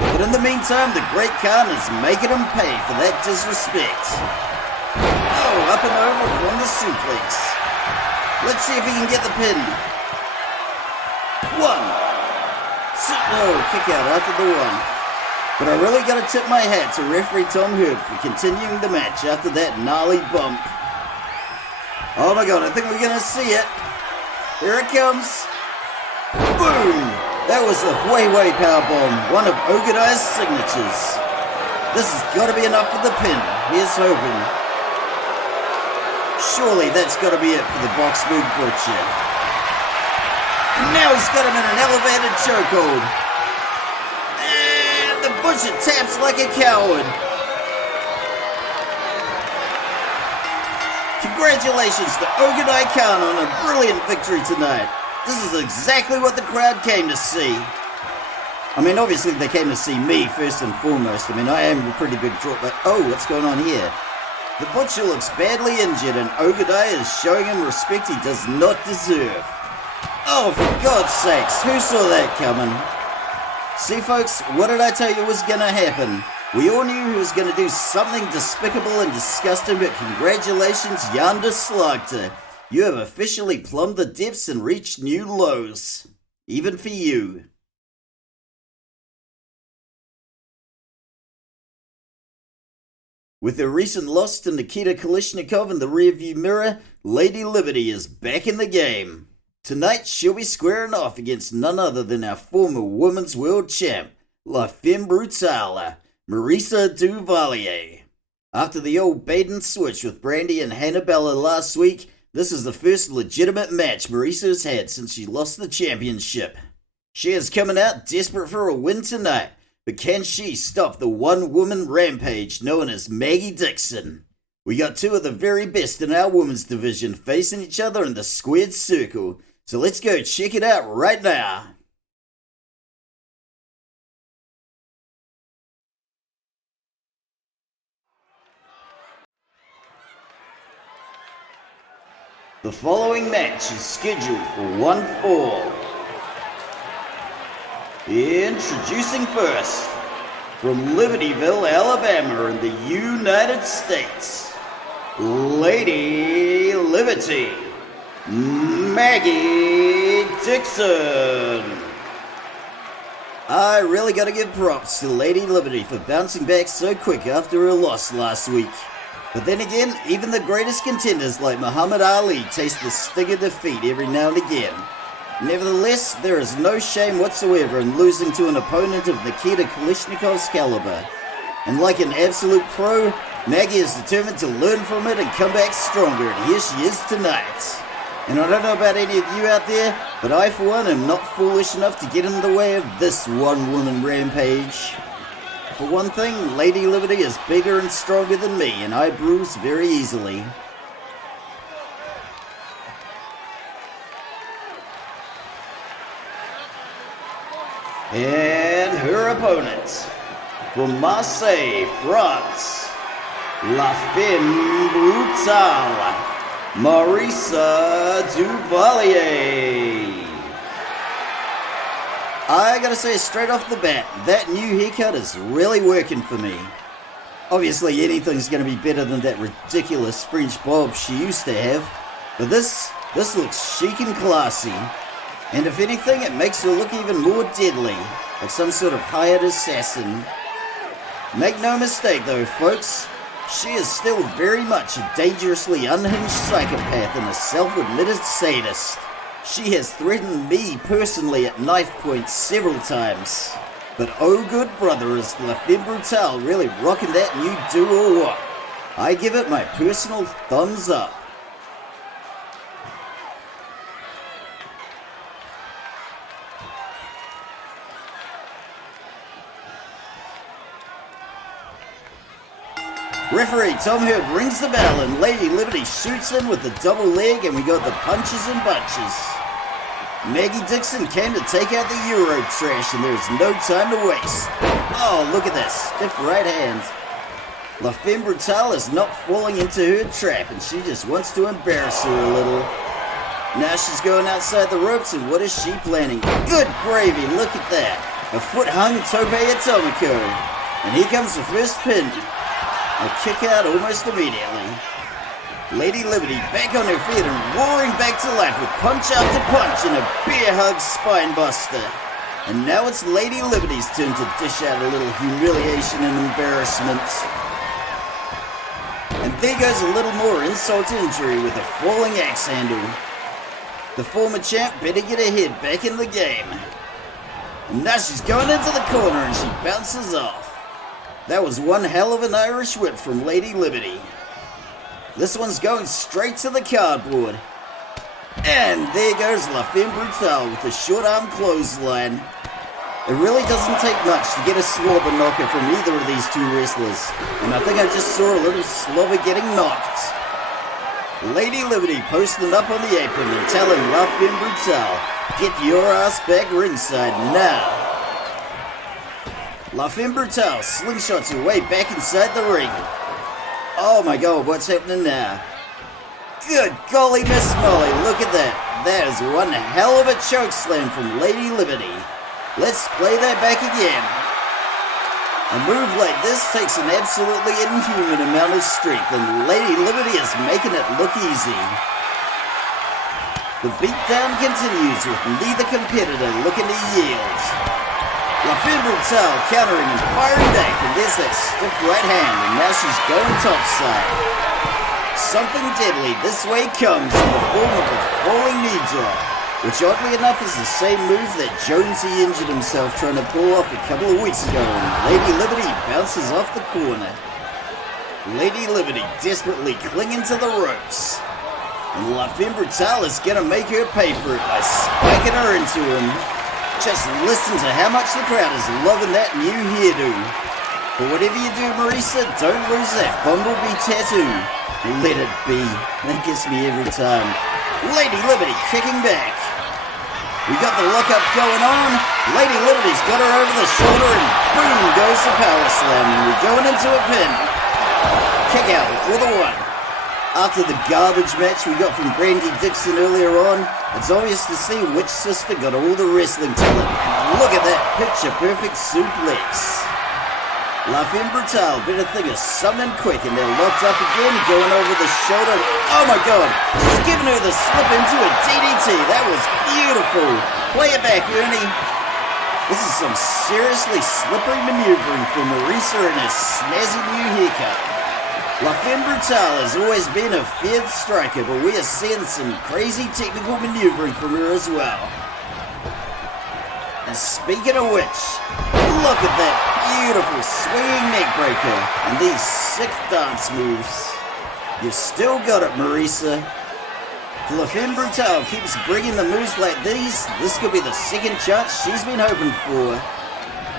But in the meantime, the Great Khan is making him pay for that disrespect. Oh, up and over from the suplex. Let's see if he can get the pin. 1. Kick out after the 1. But I really got to tip my hat to referee Tom Herb for continuing the match after that gnarly bump. Oh my god, I think we're going to see it. Here it comes. Boom! That was a way powerbomb, one of Ogedai's signatures. This has got to be enough for the pin. Here's hoping. Surely that's got to be it for the Boksburg Butcher. Now he's got him in an elevated chokehold. And the Butcher taps like a coward. Congratulations to Ogedai Khan on a brilliant victory tonight. This is exactly what the crowd came to see. I mean, obviously they came to see me first and foremost. I mean, I am a pretty big draw, but oh, what's going on here? The Butcher looks badly injured and Ogedai is showing him respect he does not deserve. Oh, for God's sakes, who saw that coming? See, folks, what did I tell you was going to happen? We all knew he was going to do something despicable and disgusting, but congratulations, yonder Slagter. You have officially plumbed the depths and reached new lows. Even for you. With her recent loss to Nikita Kalishnikov in the rearview mirror, Lady Liberty is back in the game. Tonight, she'll be squaring off against none other than our former Women's World Champ, La Femme Brutale, Marisa Duvalier. After the old bait and switch with Brandy and Hannabella last week, this is the first legitimate match Marisa has had since she lost the championship. She is coming out desperate for a win tonight, but can she stop the one-woman rampage known as Maggie Dixon? We got two of the very best in our women's division facing each other in the squared circle, so let's go check it out right now. The following match is scheduled for one fall. Introducing first, from Libertyville, Alabama in the United States, Lady Liberty Maggie Dixon. I really gotta give props to Lady Liberty for bouncing back so quick after her loss last week. But then again, even the greatest contenders like Muhammad Ali taste the sting of defeat every now and again. Nevertheless, there is no shame whatsoever in losing to an opponent of Nikita Kalishnikov's caliber. And like an absolute pro, Maggie is determined to learn from it and come back stronger, and here she is tonight. And I don't know about any of you out there, but I for one am not foolish enough to get in the way of this one-woman rampage. For one thing, Lady Liberty is bigger and stronger than me, and I bruise very easily. And her opponent, from Marseille, France, La Femme Brutale, Marisa Duvalier. I gotta say straight off the bat, that new haircut is really working for me. Obviously anything's gonna be better than that ridiculous French bob she used to have, but this looks chic and classy. And if anything, it makes her look even more deadly, like some sort of hired assassin. Make no mistake though, folks, she is still very much a dangerously unhinged psychopath and a self-admitted sadist. She has threatened me personally at knife point several times. But oh good brother, is La Femme Brutale really rocking that new do or what? I give it my personal thumbs up. Referee Tom Hurd rings the bell and Lady Liberty shoots in with the double leg, and we got the punches and bunches. Maggie Dixon came to take out the Euro trash and there's no time to waste. Oh, look at that stiff right hand. La Femme Brutale is not falling into her trap and she just wants to embarrass her a little. Now she's going outside the ropes, and what is she planning? Good gravy, look at that. A foot hung tope atomico. And here comes the first pin. A kick out almost immediately. Lady Liberty back on her feet and roaring back to life with punch after punch and a bear hug spine buster. And now it's Lady Liberty's turn to dish out a little humiliation and embarrassment. And there goes a little more insult to injury with a falling axe handle. The former champ better get her head back in the game. And now she's going into the corner and she bounces off. That was one hell of an Irish whip from Lady Liberty. This one's going straight to the cardboard. And there goes La Femme Brutale with a short arm clothesline. It really doesn't take much to get a slobber knocker from either of these two wrestlers. And I think I just saw a little slobber getting knocked. Lady Liberty posting up on the apron and telling La Femme Brutale, get your ass back ringside now. La Femme Brutale slingshots her way back inside the ring. Oh my god, what's happening now? Good golly, Miss Molly, look at that. That is one hell of a choke slam from Lady Liberty. Let's play that back again. A move like this takes an absolutely inhuman amount of strength, and Lady Liberty is making it look easy. The beatdown continues with neither competitor looking to yield. La Femme Brutale countering and firing back, and there's that stiff right hand, and now she's going topside. Something deadly this way comes in the form of a falling knee drop, which oddly enough is the same move that Jonesy injured himself trying to pull off a couple of weeks ago, and Lady Liberty bounces off the corner. Lady Liberty desperately clinging to the ropes, and La Femme Brutale is gonna make her pay for it by spiking her into him. Just listen to how much the crowd is loving that new hairdo. But whatever you do, Marisa, don't lose that bumblebee tattoo. Let it be. That gets me every time. Lady Liberty kicking back. We got the lockup going on. Lady Liberty's got her over the shoulder, and boom goes the power slam. And we're going into a pin. Kick out before the one. After the garbage match we got from Brandy Dixon earlier on, it's obvious to see which sister got all the wrestling talent. And look at that picture-perfect suplex. La Femme Brutale better think of something quick, and they're locked up again, going over the shoulder. Oh my god, she's giving her the slip into a DDT. That was beautiful. Play it back, Ernie. This is some seriously slippery maneuvering from Marisa and her snazzy new haircut. La Femme Brutale has always been a feared striker, but we are seeing some crazy technical maneuvering from her as well. And speaking of which, look at that beautiful swinging neck breaker and these sick dance moves. You've still got it, Marisa. If La Femme Brutale keeps bringing the moves like these, this could be the second chance she's been hoping for.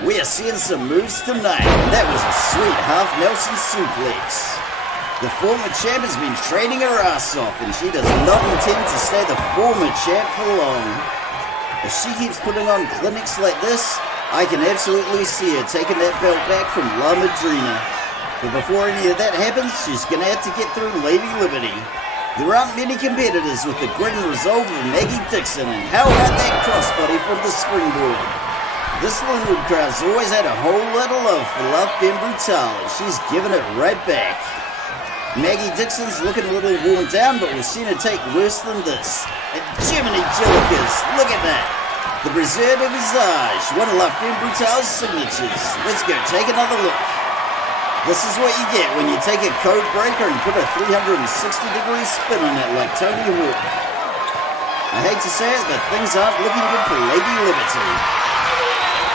We are seeing some moves tonight. That was a sweet half Nelson suplex. The former champ has been training her ass off, and she does not intend to stay the former champ for long. If she keeps putting on clinics like this, I can absolutely see her taking that belt back from La Madrina. But before any of that happens, she's gonna have to get through Lady Liberty. There aren't many competitors with the grit and resolve of Maggie Dixon, and how about that crossbody from the springboard? This Linwood crowd's always had a whole lot of love for La Femme Brutale, and she's giving it right back. Maggie Dixon's looking a little worn down, but we've seen her take worse than this. And Jiminy Jillikers, look at that! The Brazier de Visage, one of La Femme Brutale's signatures. Let's go take another look. This is what you get when you take a code breaker and put a 360-degree spin on it like Tony Hawk. I hate to say it, but things aren't looking good for Lady Liberty.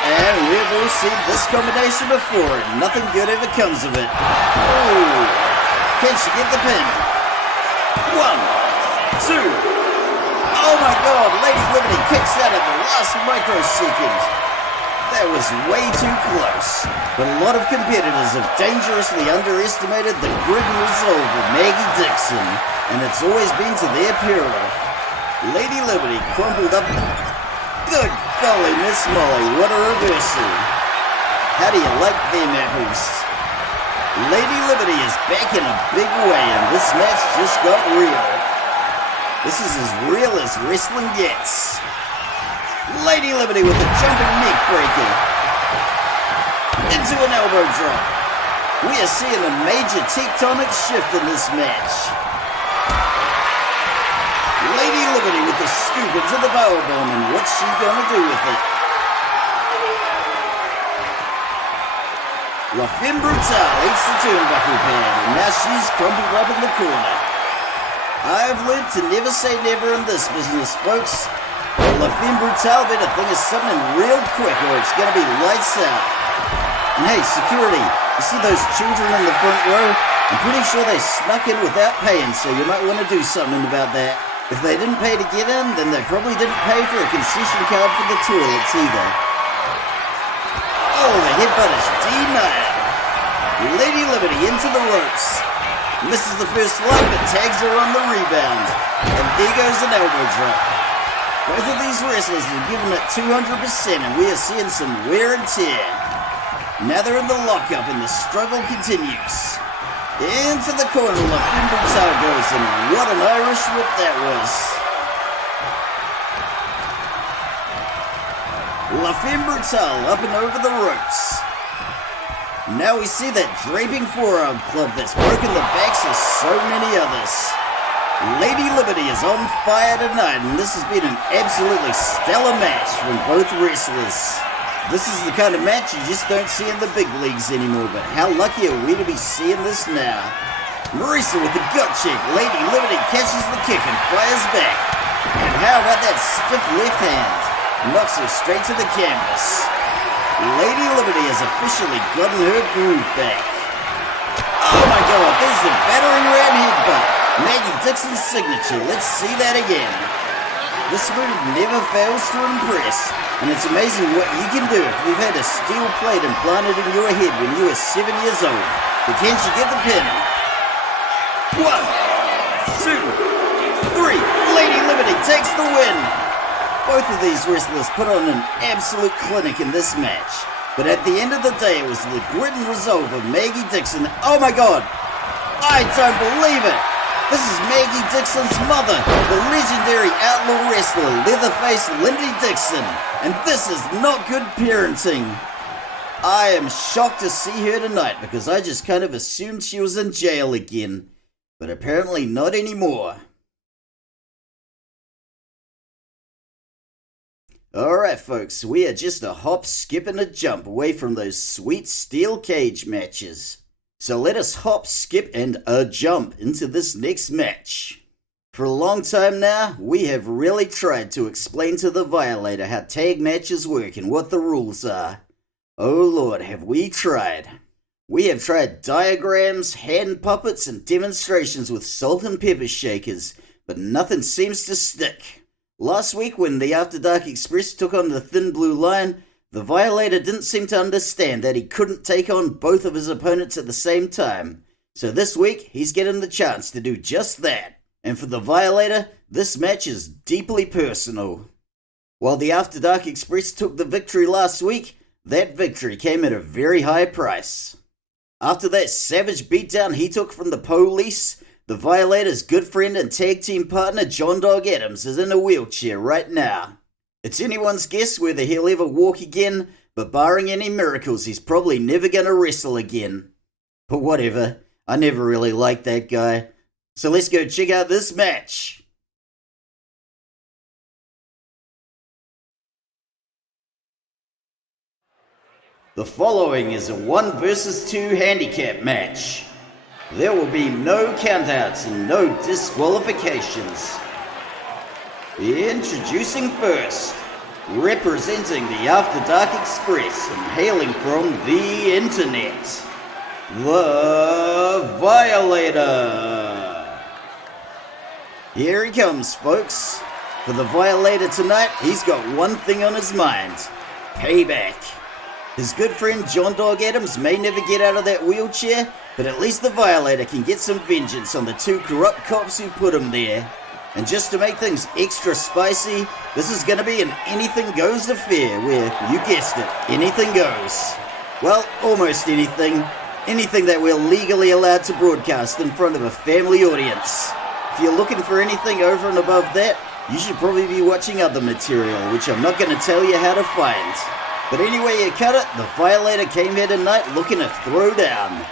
And we've all seen this combination before, and nothing good ever comes of it. Oh, can she get the pin? 1, 2. Oh my god, Lady Liberty kicks out at the last microsecond. That was way too close, but a lot of competitors have dangerously underestimated the grit and resolve of Maggie Dixon, and it's always been to their peril. Lady Liberty crumpled up. Good golly, Miss Molly, what a reversal. How do you like them apples? Lady Liberty is back in a big way, and this match just got real. This is as real as wrestling gets. Lady Liberty with a jumping neck breaker. Into an elbow drop. We are seeing a major tectonic shift in this match. Lady Liberty with the scoop into the powerbomb, and what's she gonna do with it? La Femme Brutale eats the turnbuckle pad, and now she's crumpled up in the corner. I've learned to never say never in this business, folks. La Femme Brutale better think of something real quick or it's gonna be lights out. And hey, security, you see those children in the front row? I'm pretty sure they snuck in without paying, so you might want to do something about that. If they didn't pay to get in, then they probably didn't pay for a concession card for the toilets either. Oh, the headbutt is denied. Lady Liberty into the ropes. Misses the first line, but tags her on the rebound. And there goes an elbow drop. Both of these wrestlers have given it 200%, and we are seeing some wear and tear. Now they're in the lockup, and the struggle continues. Into the corner, La Femme Brutale goes, and what an Irish whip that was. La Femme Brutale up and over the ropes. Now we see that draping forearm club that's broken the backs of so many others. Lady Liberty is on fire tonight, and this has been an absolutely stellar match from both wrestlers. This is the kind of match you just don't see in the big leagues anymore, but how lucky are we to be seeing this now? Marisa with the gut check. Lady Liberty catches the kick and fires back. And how about that stiff left hand? Knocks her straight to the canvas. Lady Liberty has officially gotten her groove back. Oh my god, there's the battering ram headbutt. Maggie Dixon's signature. Let's see that again. This move never fails to impress, and it's amazing what you can do if you've had a steel plate implanted in your head when you were 7 years old. But can't you get the pin? 1, 2, 3. Lady Liberty takes the win. Both of these wrestlers put on an absolute clinic in this match. But at the end of the day, it was the grit and resolve of Maggie Dixon. Oh my god! I don't believe it! This is Maggie Dixon's mother, the legendary outlaw wrestler, Leatherface Lindy Dixon. And this is not good parenting. I am shocked to see her tonight because I just kind of assumed she was in jail again. But apparently not anymore. Alright folks, we are just a hop, skip and a jump away from those sweet steel cage matches. So let us hop, skip and a jump into this next match. For a long time now, we have really tried to explain to the Violator how tag matches work and what the rules are. Oh lord, have we tried. We have tried diagrams, hand puppets and demonstrations with salt and pepper shakers, but nothing seems to stick. Last week when the After Dark Express took on the Thin Blue Line, the Violator didn't seem to understand that he couldn't take on both of his opponents at the same time. So this week, he's getting the chance to do just that. And for the Violator, this match is deeply personal. While the After Dark Express took the victory last week, that victory came at a very high price. After that savage beatdown he took from the police, the Violator's good friend and tag team partner John Dog Adams is in a wheelchair right now. It's anyone's guess whether he'll ever walk again, but barring any miracles, he's probably never gonna wrestle again. But whatever, I never really liked that guy. So let's go check out this match. The following is a 1 versus 2 handicap match. There will be no countouts and no disqualifications. Introducing first, representing the After Dark Express and hailing from the internet, the Violator. Here he comes, folks. For the Violator tonight, he's got one thing on his mind: payback. His good friend John Dog Adams may never get out of that wheelchair, but at least the Violator can get some vengeance on the 2 corrupt cops who put him there. And just to make things extra spicy, this is gonna be an anything goes affair where, you guessed it, anything goes. Well, almost anything. Anything that we're legally allowed to broadcast in front of a family audience. If you're looking for anything over and above that, you should probably be watching other material, which I'm not gonna tell you how to find. But anyway you cut it, the Violator came here tonight looking to throw down.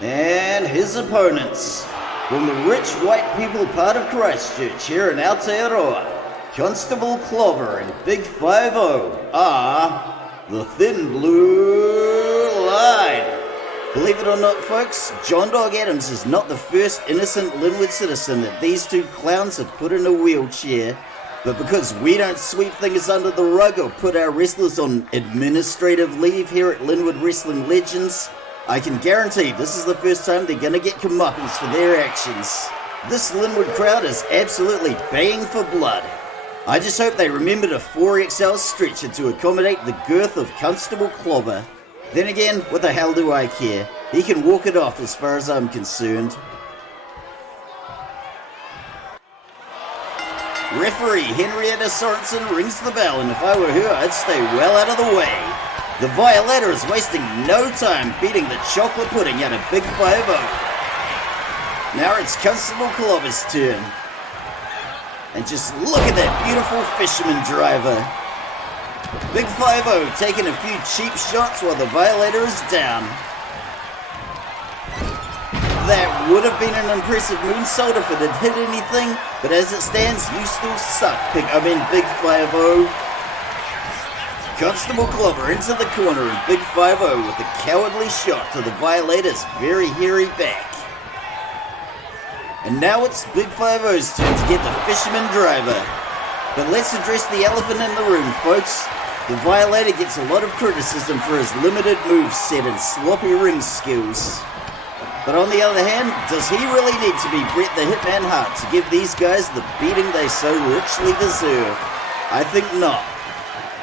And his opponents, from the rich white people part of Christchurch here in Aotearoa, Constable Clobber and Big 5-0 are the Thin Blue Line. Believe it or not, folks, John Dog Adams is not the first innocent Linwood citizen that these 2 clowns have put in a wheelchair. But because we don't sweep things under the rug or put our wrestlers on administrative leave here at Linwood Wrestling Legends, I can guarantee this is the first time they're gonna get comeuppance for their actions. This Linwood crowd is absolutely baying for blood. I just hope they remember a 4XL stretcher to accommodate the girth of Constable Clobber. Then again, what the hell do I care? He can walk it off as far as I'm concerned. Referee Henrietta Sorensen rings the bell, and if I were her, I'd stay well out of the way. The Violator is wasting no time beating the chocolate pudding out of Big 5-0. Now it's Constable Clobber's turn. And just look at that beautiful fisherman driver. Big 5-0 taking a few cheap shots while the Violator is down. That would have been an impressive moonsault if it had hit anything, but as it stands, you still suck, Big 5-0. Constable Clobber into the corner and Big 5-0 with a cowardly shot to the Violator's very hairy back. And now it's Big 5-0's turn to get the fisherman driver. But let's address the elephant in the room, folks. The Violator gets a lot of criticism for his limited moveset and sloppy ring skills. But on the other hand, does he really need to be Bret the Hitman Hart to give these guys the beating they so richly deserve? I think not.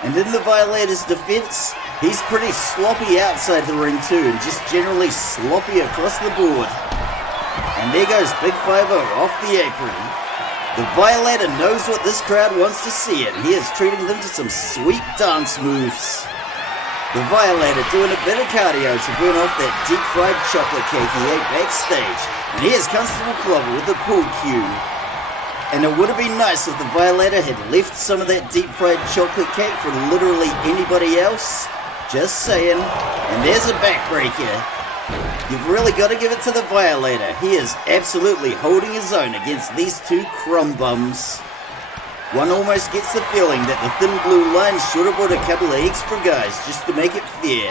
And in the Violator's defense, he's pretty sloppy outside the ring too, and just generally sloppy across the board. And there goes Big 5-0 off the apron. The Violator knows what this crowd wants to see, and he is treating them to some sweet dance moves. The Violator doing a bit of cardio to burn off that deep-fried chocolate cake he ate backstage. And here's Constable Clobber with the pool cue. And it would have been nice if the Violator had left some of that deep-fried chocolate cake for literally anybody else. Just saying. And there's a backbreaker. You've really got to give it to the Violator. He is absolutely holding his own against these two crumb bums. One almost gets the feeling that the thin blue line should have brought a couple of extra guys just to make it fair.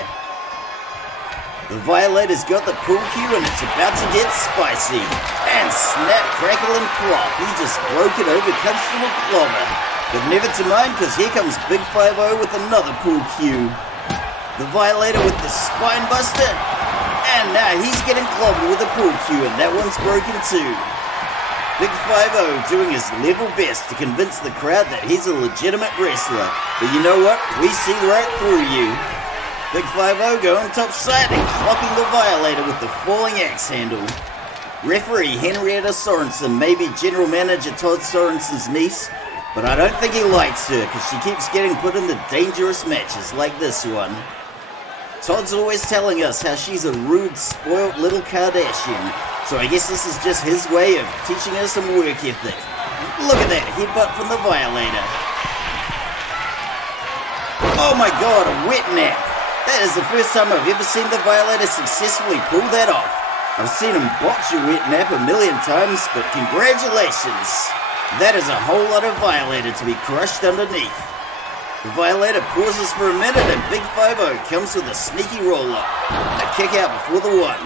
The Violator's got the pool cue and it's about to get spicy. And snap, crackle and plop, he just broke it over Constable Clobber. But never to mind, because here comes Big 5-0 with another pool cue. The Violator with the spine buster. And now he's getting clobbered with a pool cue and that one's broken too. Big 5-0 doing his level best to convince the crowd that he's a legitimate wrestler. But you know what? We see right through you. Big 5-0 going topside and clocking the Violator with the falling axe handle. Referee Henrietta Sorensen may be General Manager Todd Sorensen's niece, but I don't think he likes her because she keeps getting put into dangerous matches like this one. Todd's always telling us how she's a rude, spoiled little Kardashian, so I guess this is just his way of teaching her some work ethic. Look at that, headbutt from the Violator. Oh my god, a wet nap. That is the first time I've ever seen the Violator successfully pull that off. I've seen him botch a wet nap a million times, but congratulations. That is a whole lot of Violator to be crushed underneath. The Violator pauses for a minute and Big 5-0 comes with a sneaky roll-up and a kick out before the one.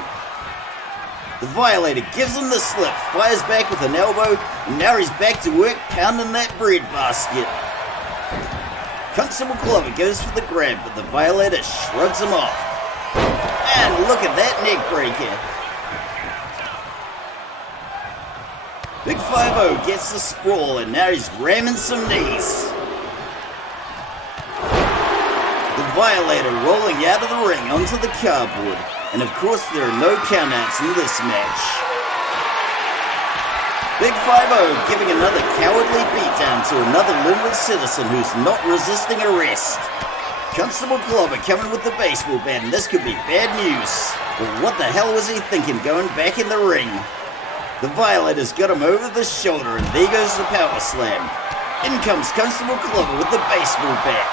The Violator gives him the slip, fires back with an elbow, and now he's back to work pounding that bread basket. Constable Clover goes for the grab, but the Violator shrugs him off. And look at that neck breaker. Big 5-0 gets the sprawl and now he's ramming some knees. The Violator rolling out of the ring onto the cardboard. And of course there are no countouts in this match. Big 5-0 giving another cowardly beatdown to another Linwood citizen who's not resisting arrest. Constable Clobber coming with the baseball bat and this could be bad news. But what the hell was he thinking going back in the ring? The Violator's got him over the shoulder and there goes the power slam. In comes Constable Clobber with the baseball bat.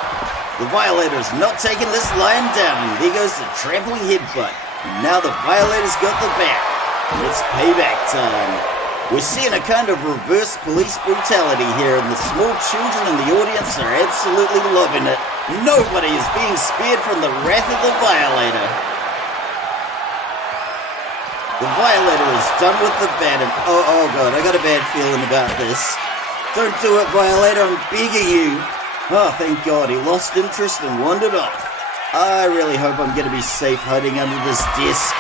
The Violator's not taking this lying down and there goes the trampling headbutt. And now the Violator's got the bat. And it's payback time. We're seeing a kind of reverse police brutality here and the small children in the audience are absolutely loving it. Nobody is being spared from the wrath of the Violator. The Violator is done with the bat and oh god, I got a bad feeling about this. Don't do it, Violator, I'm begging you. Oh, thank God, he lost interest and wandered off. I really hope I'm going to be safe hiding under this desk.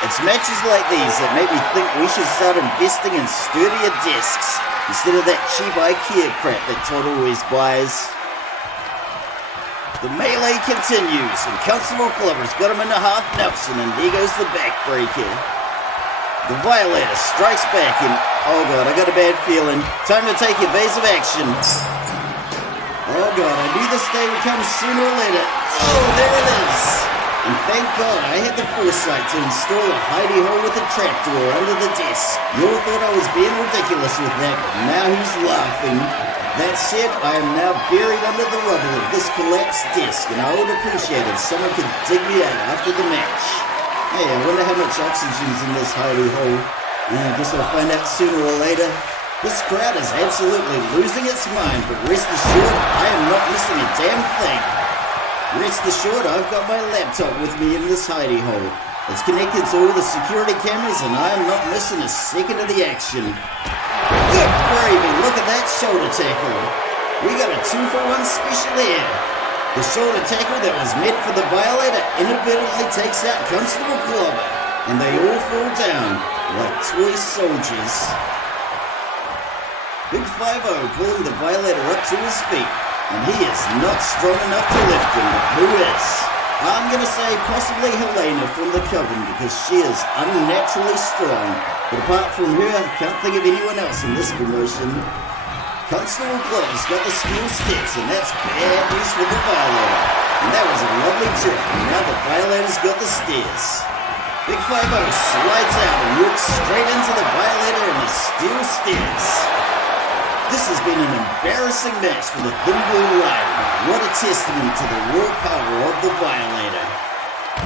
It's matches like these that make me think we should start investing in sturdier desks instead of that cheap IKEA crap that Todd always buys. The melee continues and Constable Clobber's got him in a half Nelson and there goes the backbreaker. The Violator strikes back and oh god, I got a bad feeling. Time to take evasive action. Oh god, I knew this day would come sooner or later. Oh, there it is! And thank God I had the foresight to install a hidey hole with a trapdoor under the desk. You all thought I was being ridiculous with that, but now he's laughing. That said, I am now buried under the rubble of this collapsed desk, and I would appreciate if someone could dig me out after the match. Hey, I wonder how much oxygen's in this hidey hole. I guess I'll find out sooner or later. This crowd is absolutely losing its mind, but rest assured, I am not missing a damn thing. Rest assured, I've got my laptop with me in this hidey hole. It's connected to all the security cameras and I am not missing a second of the action. Good gravy, look at that shoulder tackle. We got a 2-for-1 special here. The shoulder tackle that was meant for the Violator inadvertently takes out Constable Clobber, and they all fall down like toy soldiers. Big 5-0 pulling the Violator up to his feet. And he is not strong enough to lift him, but who is? I'm going to say possibly Helena from the Coven because she is unnaturally strong. But apart from her, I can't think of anyone else in this promotion. Constable Clover's got the steel steps and that's bad news for the Violator. And that was a lovely trip and now the Violator's got the stairs. Big 5-0 slides out and walks straight into the Violator and the steel stairs. This has been an embarrassing match for the Thin Blue Line, but what a testament to the raw power of the Violator.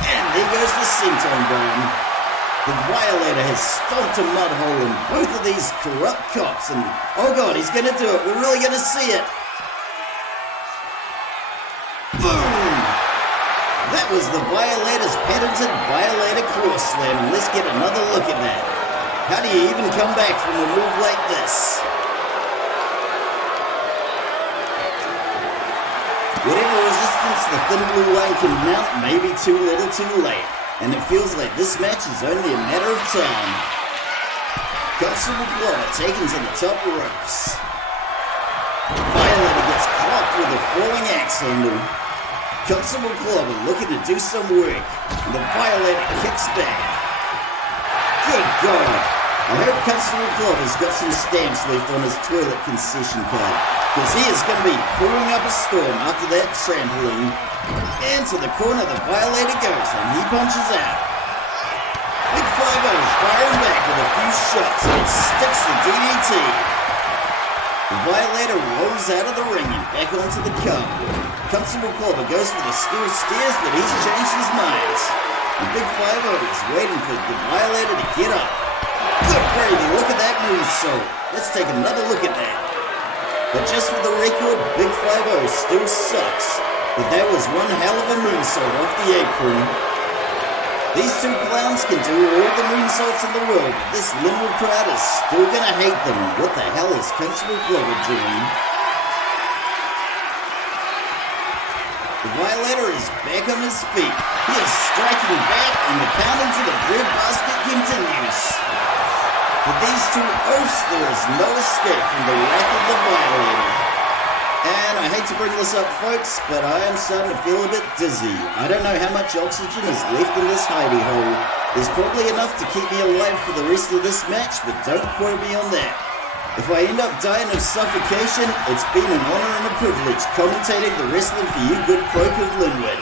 And there goes the senton bomb. The Violator has stomped a mud hole in both of these corrupt cops, and oh god, he's gonna do it. We're really gonna see it. Boom! That was the Violator's patented Violator Claw Slam, and let's get another look at that. How do you even come back from a move like this? Whatever resistance the thin blue line can mount may be too little too late, and it feels like this match is only a matter of time. Constable Clobber taken to the top ropes. Violator gets clocked with a falling axe handle. Constable Clobber looking to do some work, and the Violator kicks back. Good God! I hope Constable Clobber's got some stamps left on his toilet concession card, because he is going to be pouring up a storm after that trampling. Into the corner the Violator goes, and he punches out. Big 5-0's firing back with a few shots, and it sticks the DDT. The Violator rolls out of the ring and back onto the cardboard. Constable Clobber goes for the steel stairs, but he's changed his mind. The Big 5-0 is waiting for the Violator to get up. Good gravy, look at that moonsault. Let's take another look at that. But just for the record, Big 5-0 still sucks. But that was one hell of a moonsault off the apron. These two clowns can do all the moonsaults in the world, but this Linwood crowd is still gonna hate them. What the hell is Constable Clobber doing? The Violator is back on his feet. He is striking back, and the pounding to the bread basket continues. For these two oafs, there is no escape from the wrath of the Violator. And I hate to bring this up, folks, but I am starting to feel a bit dizzy. I don't know how much oxygen is left in this hidey hole. There's probably enough to keep me alive for the rest of this match, but don't quote me on that. If I end up dying of suffocation, it's been an honor and a privilege commentating the wrestling for you good folk of Linwood.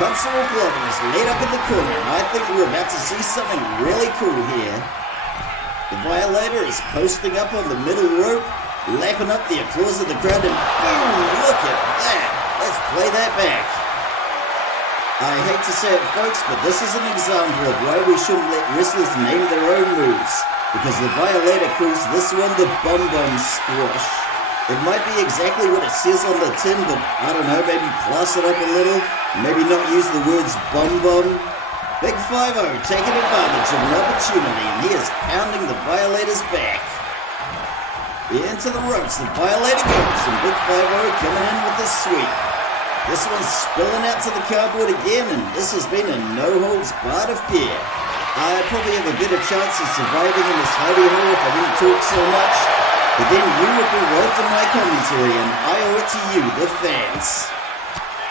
Constable Clobber is laid up in the corner, and I think we're about to see something really cool here. The Violator is posting up on the middle rope, lapping up the applause of the crowd, and boom, look at that. Let's play that back. I hate to say it, folks, but this is an example of why we shouldn't let wrestlers name their own moves, because the Violator calls this one the Bum Bum Squash. It might be exactly what it says on the tin, but I don't know, maybe class it up a little, maybe not use the words Bum Bum. Big 5-0 taking advantage of an opportunity, and he is pounding the Violator's back. Into the ropes, the Violator goes, and Big 5-0 coming in with the sweep. This one's spilling out to the cardboard again, and this has been a no-holds-barred affair. I probably have a better chance of surviving in this hidey hole if I didn't talk so much, but then you would be robbed of my commentary, and I owe it to you, the fans.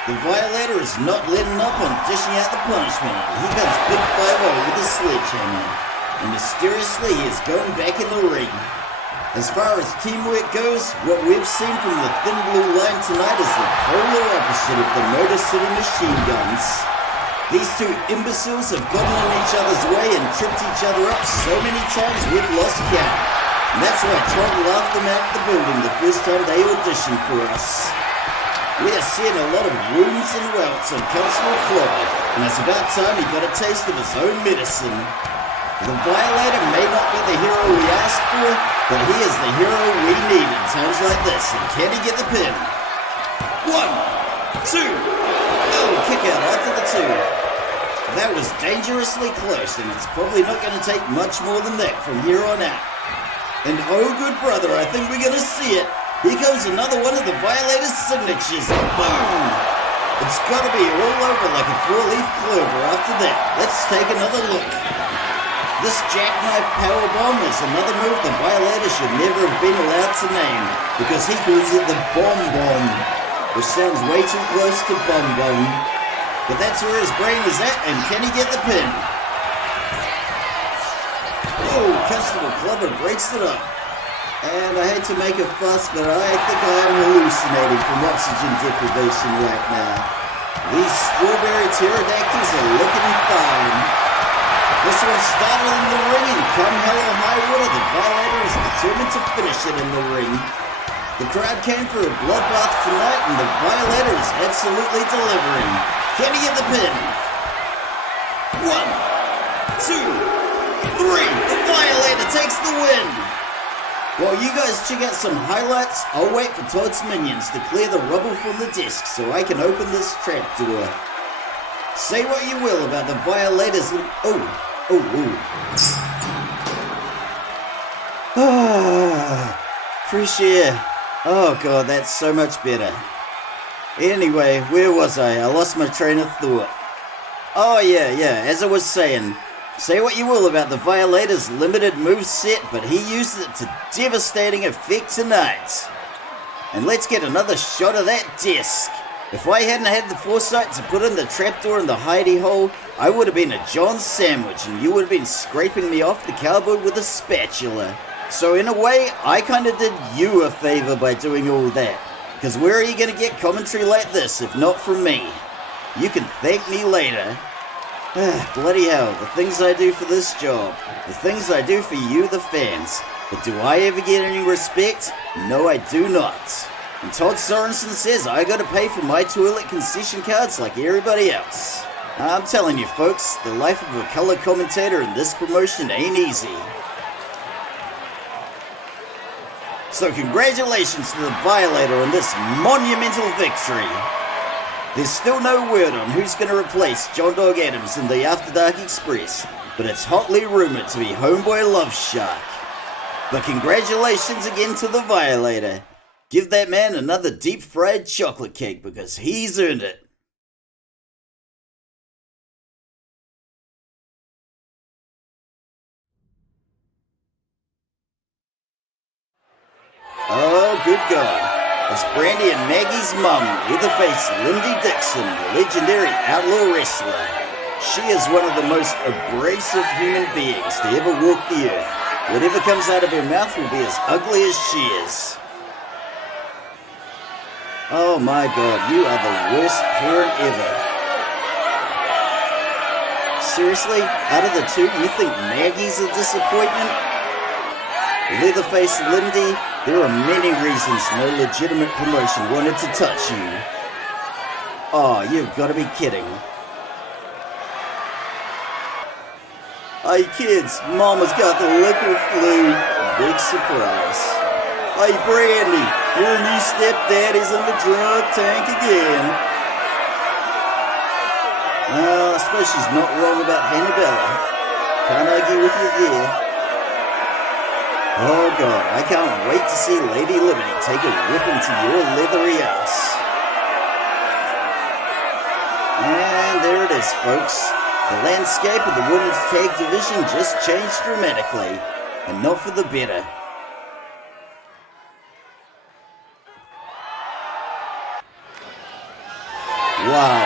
The Violator is not letting up on dishing out the punishment, and here comes Big 5-0 with a sledgehammer, and mysteriously he is going back in the ring. As far as teamwork goes, what we've seen from the thin blue line tonight is the polar opposite of the Motor City Machine Guns. These two imbeciles have gotten in each other's way and tripped each other up so many times we've lost count. And that's why Todd laughed them out of the building the first time they auditioned for us. We are seeing a lot of wounds and welts on Constable Clobber, and it's about time he got a taste of his own medicine. The Violator may not be the hero we asked for, but he is the hero we need in times like this, and can he get the pin? 1, 2, oh, kick out after the 2. That was dangerously close, and it's probably not going to take much more than that from here on out. And oh good brother, I think we're going to see it. Here comes another one of the Violator's signatures. Boom! It's got to be all over like a 4-leaf clover after that. Let's take another look. This jackknife powerbomb is another move the Violator should never have been allowed to name, because he calls it the Bomb Bomb, which sounds way too close to Bum Bum. But that's where his brain is at, and can he get the pin? Oh, Constable Clobber breaks it up. And I hate to make a fuss, but I think I am hallucinating from oxygen deprivation right now. These strawberry pterodactyls are looking fine. This one started in the ring, and come hell or high water, the Violator is determined to finish it in the ring. The crowd came for a bloodbath tonight, and the Violator is absolutely delivering. Can he get the pin? 1, 2, 3. The Violator takes the win. While you guys check out some highlights, I'll wait for Todd's minions to clear the rubble from the disc so I can open this trapdoor. Say what you will about the Violators. Fresh air. Oh god, that's so much better. Anyway, where was I? I lost my train of thought. Oh yeah, as I was saying, say what you will about the Violator's limited moveset, but he used it to devastating effect tonight. And let's get another shot of that disc. If I hadn't had the foresight to put in the trapdoor in the hidey hole, I would have been a John sandwich and you would have been scraping me off the cardboard with a spatula. So in a way, I kinda did you a favor by doing all that. Because where are you gonna get commentary like this if not from me? You can thank me later. Bloody hell, the things I do for this job, the things I do for you, the fans. But do I ever get any respect? No, I do not. And Todd Sorensen says I gotta pay for my toilet concession cards like everybody else. I'm telling you folks, the life of a color commentator in this promotion ain't easy. So congratulations to the Violator on this monumental victory. There's still no word on who's going to replace John Dog Adams in the After Dark Express, but it's hotly rumored to be Homeboy Love Shark. But congratulations again to the Violator. Give that man another deep fried chocolate cake because he's earned it. Oh, good God. It's Brandy and Maggie's mum, Leatherface Lindy Dixon, the legendary outlaw wrestler. She is one of the most abrasive human beings to ever walk the earth. Whatever comes out of her mouth will be as ugly as she is. Oh my God, you are the worst parent ever. Seriously? Out of the two, you think Maggie's a disappointment? Leatherface Lindy, there are many reasons no legitimate promotion wanted to touch you. Oh, you've got to be kidding. Hey kids, Mama's got the liquid flu. Big surprise. Hey Brandy, your new stepdaddy's in the drug tank again. Well, I suppose she's not wrong about Hannabella. Can't argue with you there. Oh God, I can't wait to see Lady Liberty take a whipping to your leathery ass. And there it is, folks. The landscape of the women's tag division just changed dramatically, and not for the better. Wow,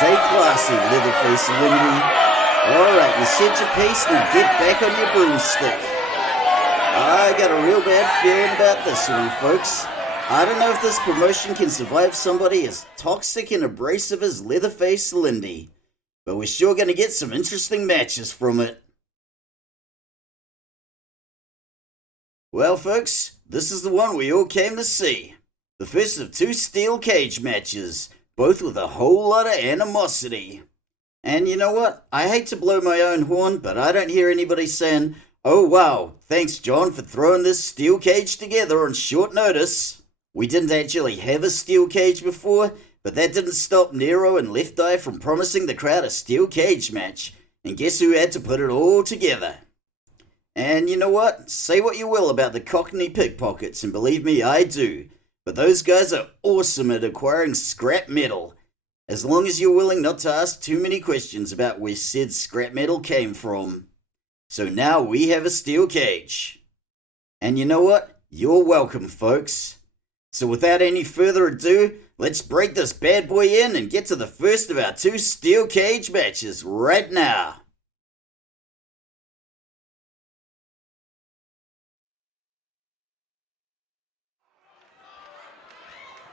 stay classy, Leatherface Lindy. Alright, you said your piece, now get back on your broomstick. I got a real bad feeling about this one, folks. I don't know if this promotion can survive somebody as toxic and abrasive as Leatherface Lindy, but we're sure going to get some interesting matches from it. Well, folks, this is the one we all came to see. The first of two steel cage matches, both with a whole lot of animosity. And you know what? I hate to blow my own horn, but I don't hear anybody saying, "Oh wow, thanks John for throwing this steel cage together on short notice." We didn't actually have a steel cage before, but that didn't stop Nero and Left Eye from promising the crowd a steel cage match. And guess who had to put it all together? And you know what? Say what you will about the Cockney pickpockets, and believe me, I do. But those guys are awesome at acquiring scrap metal. As long as you're willing not to ask too many questions about where said scrap metal came from. So now we have a steel cage. And you know what? You're welcome, folks. So without any further ado, let's break this bad boy in and get to the first of our two steel cage matches right now.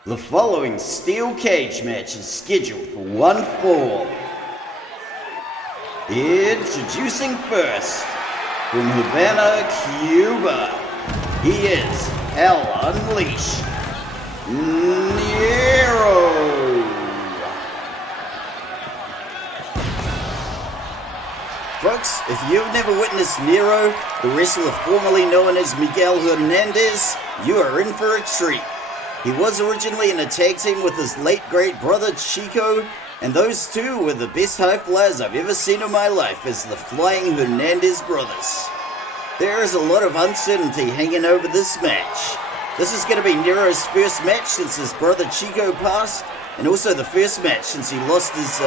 The following steel cage match is scheduled for one fall. Introducing first, from Havana, Cuba, he is Hell Unleashed, Nero. Folks, if you've never witnessed Nero, the wrestler formerly known as Miguel Hernandez, you are in for a treat. He was originally in a tag team with his late great brother Chico, and those two were the best high flyers I've ever seen in my life as the Flying Hernandez brothers. There is a lot of uncertainty hanging over this match. This is going to be Nero's first match since his brother Chico passed, and also the first match since he lost his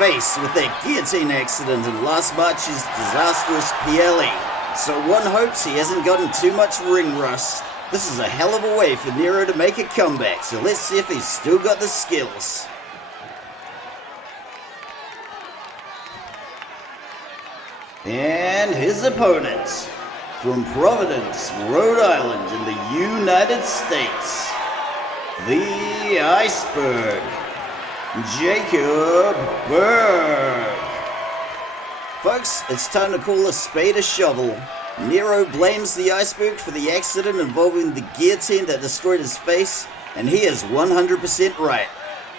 face with that guillotine accident in last March's disastrous PLE. So one hopes he hasn't gotten too much ring rust. This is a hell of a way for Nero to make a comeback, so let's see if he's still got the skills. And his opponent, from Providence, Rhode Island in the United States, the Iceberg Jacob Berg. Folks, it's time to call a spade a shovel. Nero blames the Iceberg for the accident involving the guillotine that destroyed his face, and he is 100% right.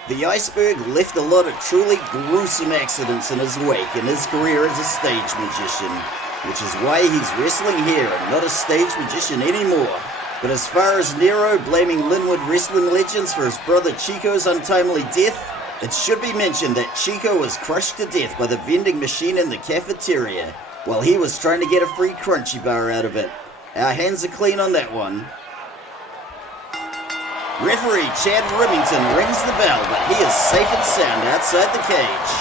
The Iceberg left a lot of truly gruesome accidents in his wake in his career as a stage magician, which is why he's wrestling here and not a stage magician anymore. But as far as Nero blaming Linwood Wrestling Legends for his brother Chico's untimely death, it should be mentioned that Chico was crushed to death by the vending machine in the cafeteria while he was trying to get a free crunchy bar out of it. Our hands are clean on that one. Referee Chad Remington rings the bell, but he is safe and sound outside the cage.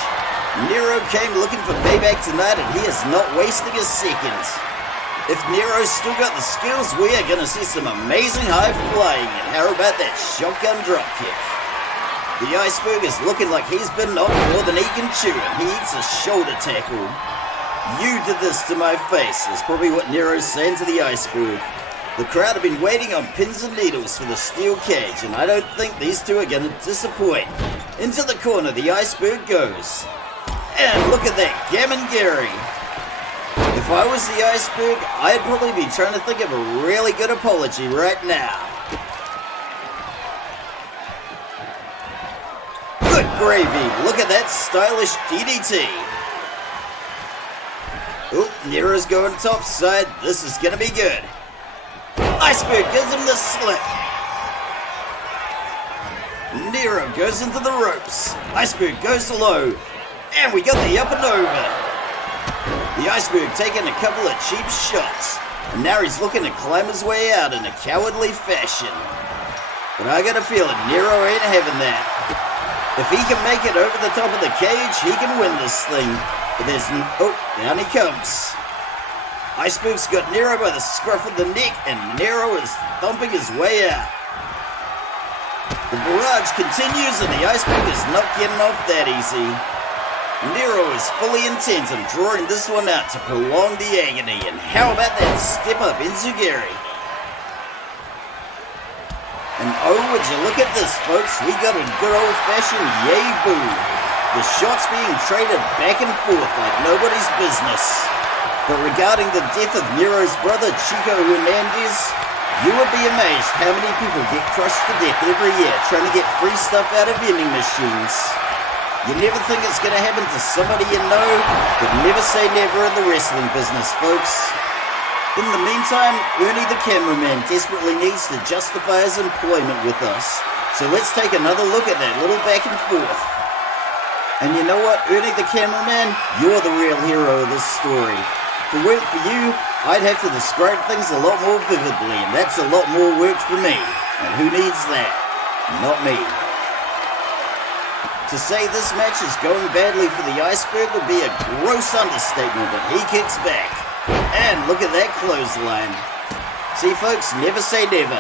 Nero came looking for payback tonight and he is not wasting a second. If Nero's still got the skills, we are going to see some amazing high flying, and how about that shotgun dropkick? The Iceberg is looking like he's been knocked more than he can chew, and he eats a shoulder tackle. You did this to my face, is probably what Nero's saying to the Iceberg. The crowd have been waiting on pins and needles for the steel cage, and I don't think these two are going to disappoint. Into the corner the Iceberg goes. And look at that, Gammon Gary. If I was the Iceberg, I'd probably be trying to think of a really good apology right now. Good gravy, look at that stylish DDT. Oh, Nero's going topside, this is going to be good. Iceberg gives him the slip. Nero goes into the ropes. Iceberg goes low. And we got the up and over. The Iceberg taking a couple of cheap shots. And now he's looking to climb his way out in a cowardly fashion. But I got a feeling Nero ain't having that. If he can make it over the top of the cage, he can win this thing. But there's oh, down he comes. Iceberg's got Nero by the scruff of the neck, and Nero is thumping his way out. The barrage continues, and the Iceberg is not getting off that easy. Nero is fully intent on drawing this one out to prolong the agony, and how about that step up Enzuguri? And oh, would you look at this, folks, we got a good old-fashioned yay boo. The shots being traded back and forth like nobody's business. But regarding the death of Nero's brother Chico Hernandez, you would be amazed how many people get crushed to death every year trying to get free stuff out of vending machines. You never think it's going to happen to somebody you know, but never say never in the wrestling business, folks. In the meantime, Ernie the cameraman desperately needs to justify his employment with us. So let's take another look at that little back and forth. And you know what, Ernie the cameraman? You're the real hero of this story. If it weren't for you, I'd have to describe things a lot more vividly, and that's a lot more work for me. And who needs that? Not me. To say this match is going badly for the Iceberg would be a gross understatement, but he kicks back. And look at that clothesline. See, folks, never say never.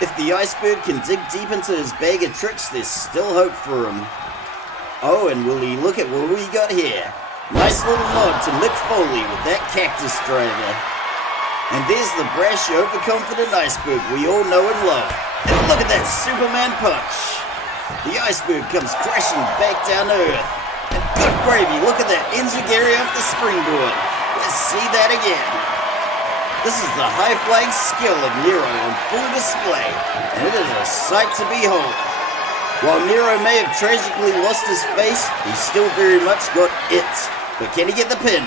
If the Iceberg can dig deep into his bag of tricks, there's still hope for him. Oh, and will he look at what we got here? Nice little nod to Mick Foley with that cactus driver. And there's the brash, overconfident Iceberg we all know and love. And look at that Superman punch. The Iceberg comes crashing back down to earth. And good gravy, look at that Enzuguri off the springboard. Let's see that again. This is the high-flying skill of Nero on full display, and it is a sight to behold. While Nero may have tragically lost his face, he's still very much got it. but can he get the pin?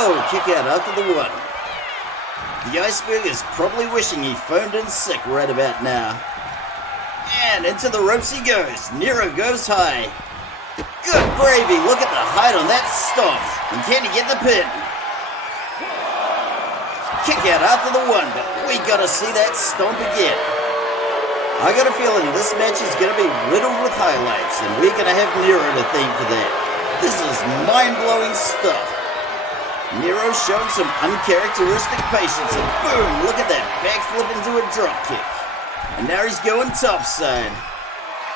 Oh, kick out after the 1. The Iceberg is probably wishing he phoned in sick right about now. And into the ropes he goes. Nero goes high. Good gravy, look at the height on that stomp. And can he get the pin? Kick out after the 1, but we gotta see that stomp again. I got a feeling this match is gonna be riddled with highlights, and we're gonna have Nero to thank for that. This is mind-blowing stuff. Nero showing some uncharacteristic patience, and boom, look at that backflip into a dropkick. And now he's going topside.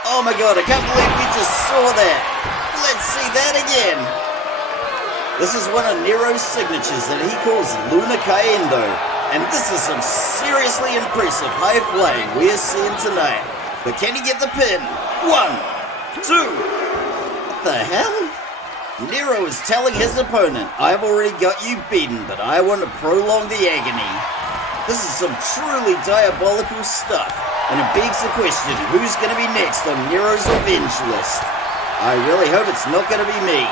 Oh my god, I can't believe we just saw that. Let's see that again. This is one of Nero's signatures that he calls Luna Cayendo. And this is some seriously impressive high flying we are seeing tonight. But can he get the pin? 1, 2. What the hell? Nero is telling his opponent, I've already got you beaten, but I want to prolong the agony. This is some truly diabolical stuff. And it begs the question, who's going to be next on Nero's revenge list? I really hope it's not going to be me.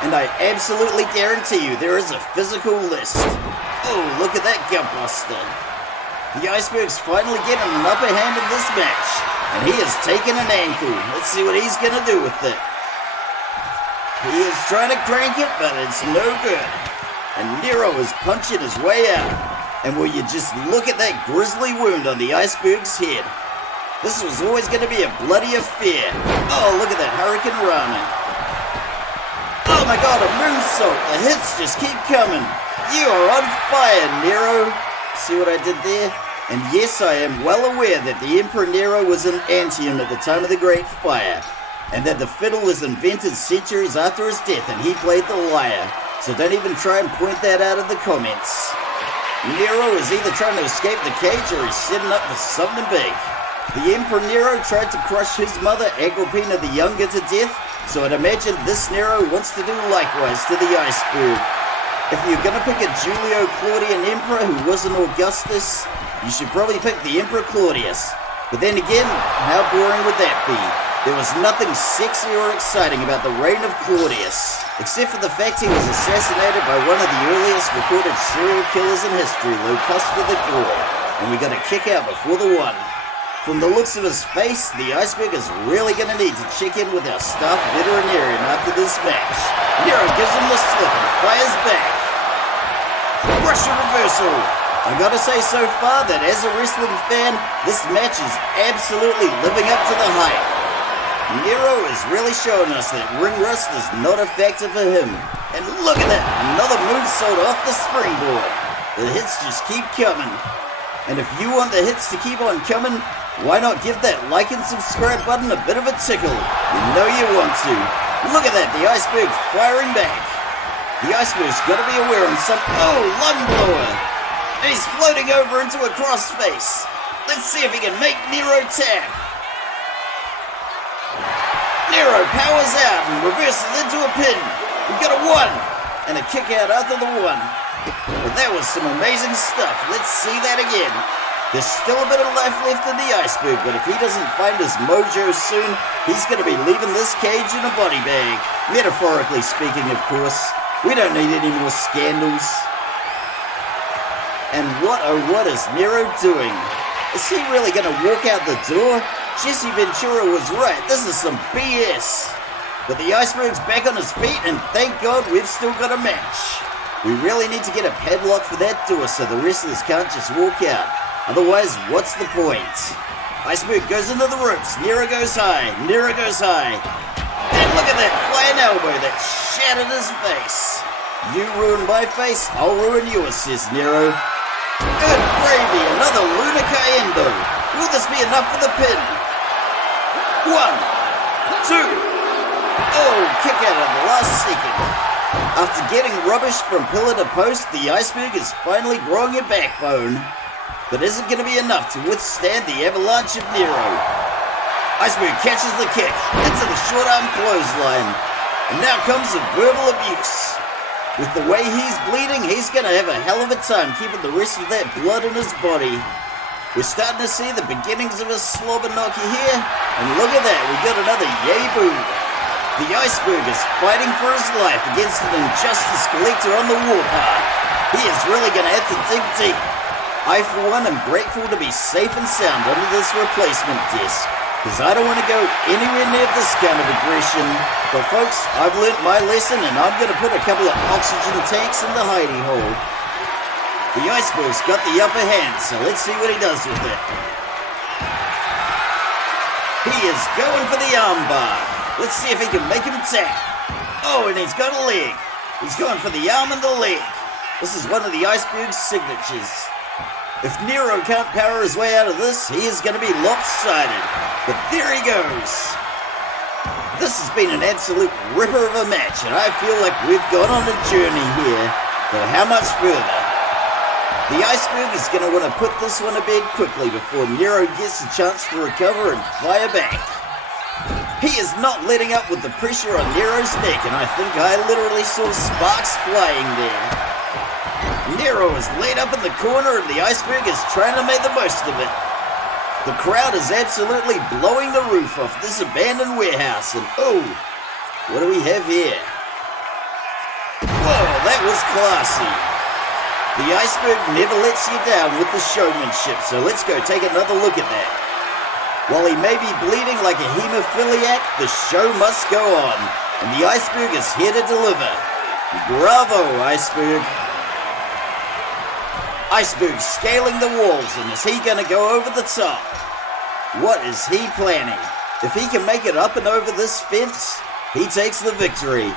And I absolutely guarantee you there is a physical list. Oh, look at that gutbuster. The Iceberg's finally getting an upper hand in this match. And he has taken an ankle. Let's see what he's going to do with it. He is trying to crank it, but it's no good. And Nero is punching his way out. And will you just look at that grisly wound on the Iceberg's head. This was always going to be a bloody affair. Oh, look at that Hurricane Rana. Oh my god, a moonsault. The hits just keep coming. You are on fire, Nero. See what I did there? And yes, I am well aware that the Emperor Nero was an Antium at the time of the Great Fire. And that the fiddle was invented centuries after his death and he played the lyre. So don't even try and point that out in the comments. Nero is either trying to escape the cage or he's setting up for something big. The Emperor Nero tried to crush his mother, Agrippina the Younger, to death, so I'd imagine this Nero wants to do likewise to the Iceberg. If you're gonna pick a Julio Claudian emperor who wasn't Augustus, you should probably pick the Emperor Claudius. But then again, how boring would that be? There was nothing sexy or exciting about the reign of Claudius, except for the fact he was assassinated by one of the earliest recorded serial killers in history, Locusta the Gore, and we got a kick out before the 1. From the looks of his face, the Iceberg is really going to need to check in with our staff veterinarian after this match. Nero gives him the slip and fires back. Russian reversal. I gotta say so far that as a wrestling fan, this match is absolutely living up to the hype. Nero is really showing us that ring rust is not a factor for him. And look at that, another moonsault off the springboard. The hits just keep coming. And if you want the hits to keep on coming, why not give that like and subscribe button a bit of a tickle? You know you want to. Look at that, the Iceberg firing back. The Iceberg's got to be aware on some... Oh, lung blower. And he's floating over into a crossface. Let's see if he can make Nero tap. Nero powers out and reverses into a pin. We've got a 1 and a kick out after the 1. Well, that was some amazing stuff. Let's see that again. There's still a bit of life left in the Iceberg, but if he doesn't find his mojo soon, he's going to be leaving this cage in a body bag. Metaphorically speaking, of course. We don't need any more scandals. And what oh what is Nero doing? Is he really going to walk out the door? Jesse Ventura was right. This is some BS. But the Iceberg's back on his feet, and thank God we've still got a match. We really need to get a padlock for that door so the wrestlers can't just walk out. Otherwise, what's the point? Iceberg goes into the ropes. Nero goes high. Nero goes high. And look at that flying elbow that shattered his face. You ruined my face, I'll ruin yours, says Nero. Good gravy, another Luna Cayendo. Will this be enough for the pin? 1, 2. Oh, kick out at the last second. After getting rubbished from pillar to post, the Iceberg is finally growing a backbone. But is it going to be enough to withstand the avalanche of Nero? Iceberg catches the kick into the short arm clothesline. And now comes the verbal abuse. With the way he's bleeding, he's going to have a hell of a time keeping the rest of that blood in his body. We're starting to see the beginnings of a slobber knocker here. And look at that, we got another yay boo. The Iceberg is fighting for his life against an injustice collector on the warpath. He is really going to have to dig deep. I, for one, am grateful to be safe and sound under this replacement disc, because I don't want to go anywhere near this kind of aggression. But folks, I've learnt my lesson, and I'm going to put a couple of oxygen tanks in the hidey hole. The Iceberg's got the upper hand, so let's see what he does with it. He is going for the armbar. Let's see if he can make him tap. Oh, and he's got a leg. He's going for the arm and the leg. This is one of the Iceberg's signatures. If Nero can't power his way out of this, he is going to be lopsided. But there he goes. This has been an absolute ripper of a match, and I feel like we've gone on a journey here. But how much further? The Iceberg is going to want to put this one to bed quickly before Nero gets a chance to recover and fire back. He is not letting up with the pressure on Nero's neck, and I think I literally saw sparks flying there. Nero is laid up in the corner, and the Iceberg is trying to make the most of it. The crowd is absolutely blowing the roof off this abandoned warehouse, and oh, what do we have here? Whoa, that was classy. The Iceberg never lets you down with the showmanship, so let's go take another look at that. While he may be bleeding like a hemophiliac, the show must go on, and the Iceberg is here to deliver. Bravo, Iceberg. Iceberg scaling the walls, and is he going to go over the top? What is he planning? If he can make it up and over this fence, he takes the victory.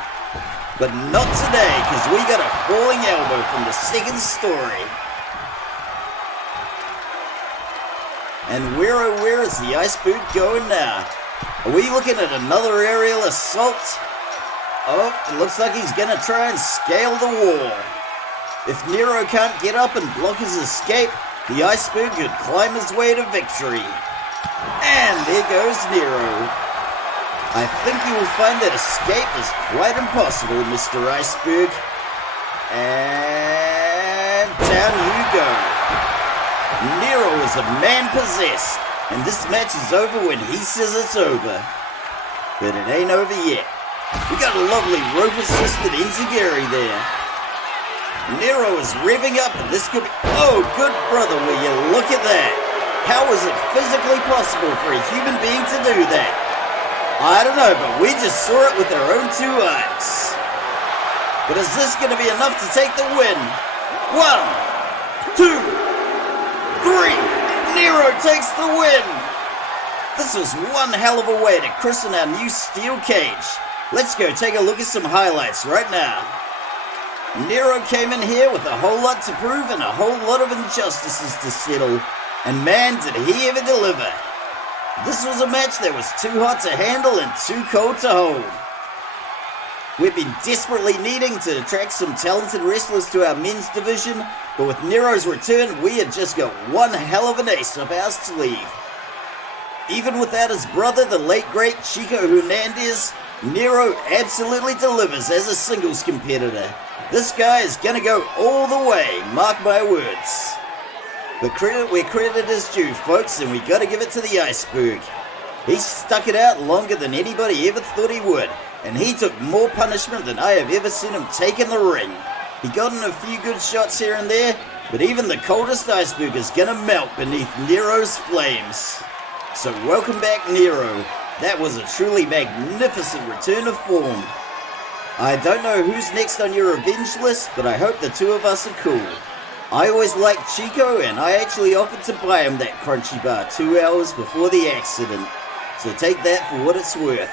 But not today, because we got a falling elbow from the second story. And where is the Iceberg going now? Are we looking at another aerial assault? Oh, it looks like he's going to try and scale the wall. If Nero can't get up and block his escape, the Iceberg could climb his way to victory. And there goes Nero. I think you will find that escape is quite impossible, Mr. Iceberg. And down you go. Nero is a man possessed, and this match is over when he says it's over. But it ain't over yet. We got a lovely rope-assisted enziguri there. Nero is revving up, and this could be... Oh, good brother, will you look at that? How is it physically possible for a human being to do that? I don't know, but we just saw it with our own two eyes. But is this going to be enough to take the win? 1, 2, 3. Nero takes the win. This was one hell of a way to christen our new steel cage. Let's go take a look at some highlights right now. Nero came in here with a whole lot to prove and a whole lot of injustices to settle. And man, did he ever deliver. This was a match that was too hot to handle and too cold to hold. We've been desperately needing to attract some talented wrestlers to our men's division, but with Nero's return, we had just got one hell of an ace up our sleeve. Even without his brother, the late great Chico Hernandez, Nero absolutely delivers as a singles competitor. This guy is gonna go all the way, mark my words. But credit where credit is due, folks, and we gotta give it to the Iceberg. He stuck it out longer than anybody ever thought he would, and he took more punishment than I have ever seen him take in the ring. He got in a few good shots here and there, but even the coldest Iceberg is gonna melt beneath Nero's flames. So welcome back, Nero. That was a truly magnificent return of form. I don't know who's next on your revenge list, but I hope the two of us are cool. I always liked Chico, and I actually offered to buy him that crunchy bar 2 hours before the accident. So take that for what it's worth.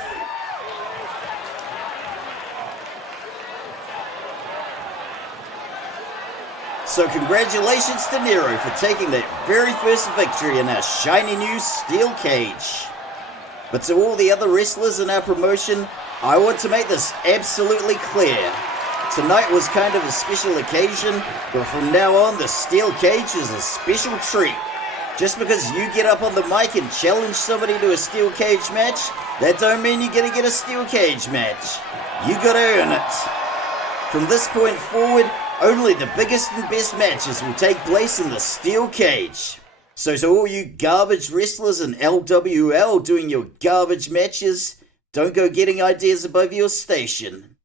So congratulations to Nero for taking that very first victory in our shiny new steel cage. But to all the other wrestlers in our promotion, I want to make this absolutely clear. Tonight was kind of a special occasion, but from now on the steel cage is a special treat. Just because you get up on the mic and challenge somebody to a steel cage match, that don't mean you're gonna get a steel cage match. You gotta earn it. From this point forward, only the biggest and best matches will take place in the steel cage. So to all you garbage wrestlers in LWL doing your garbage matches, Don't go getting ideas above your station.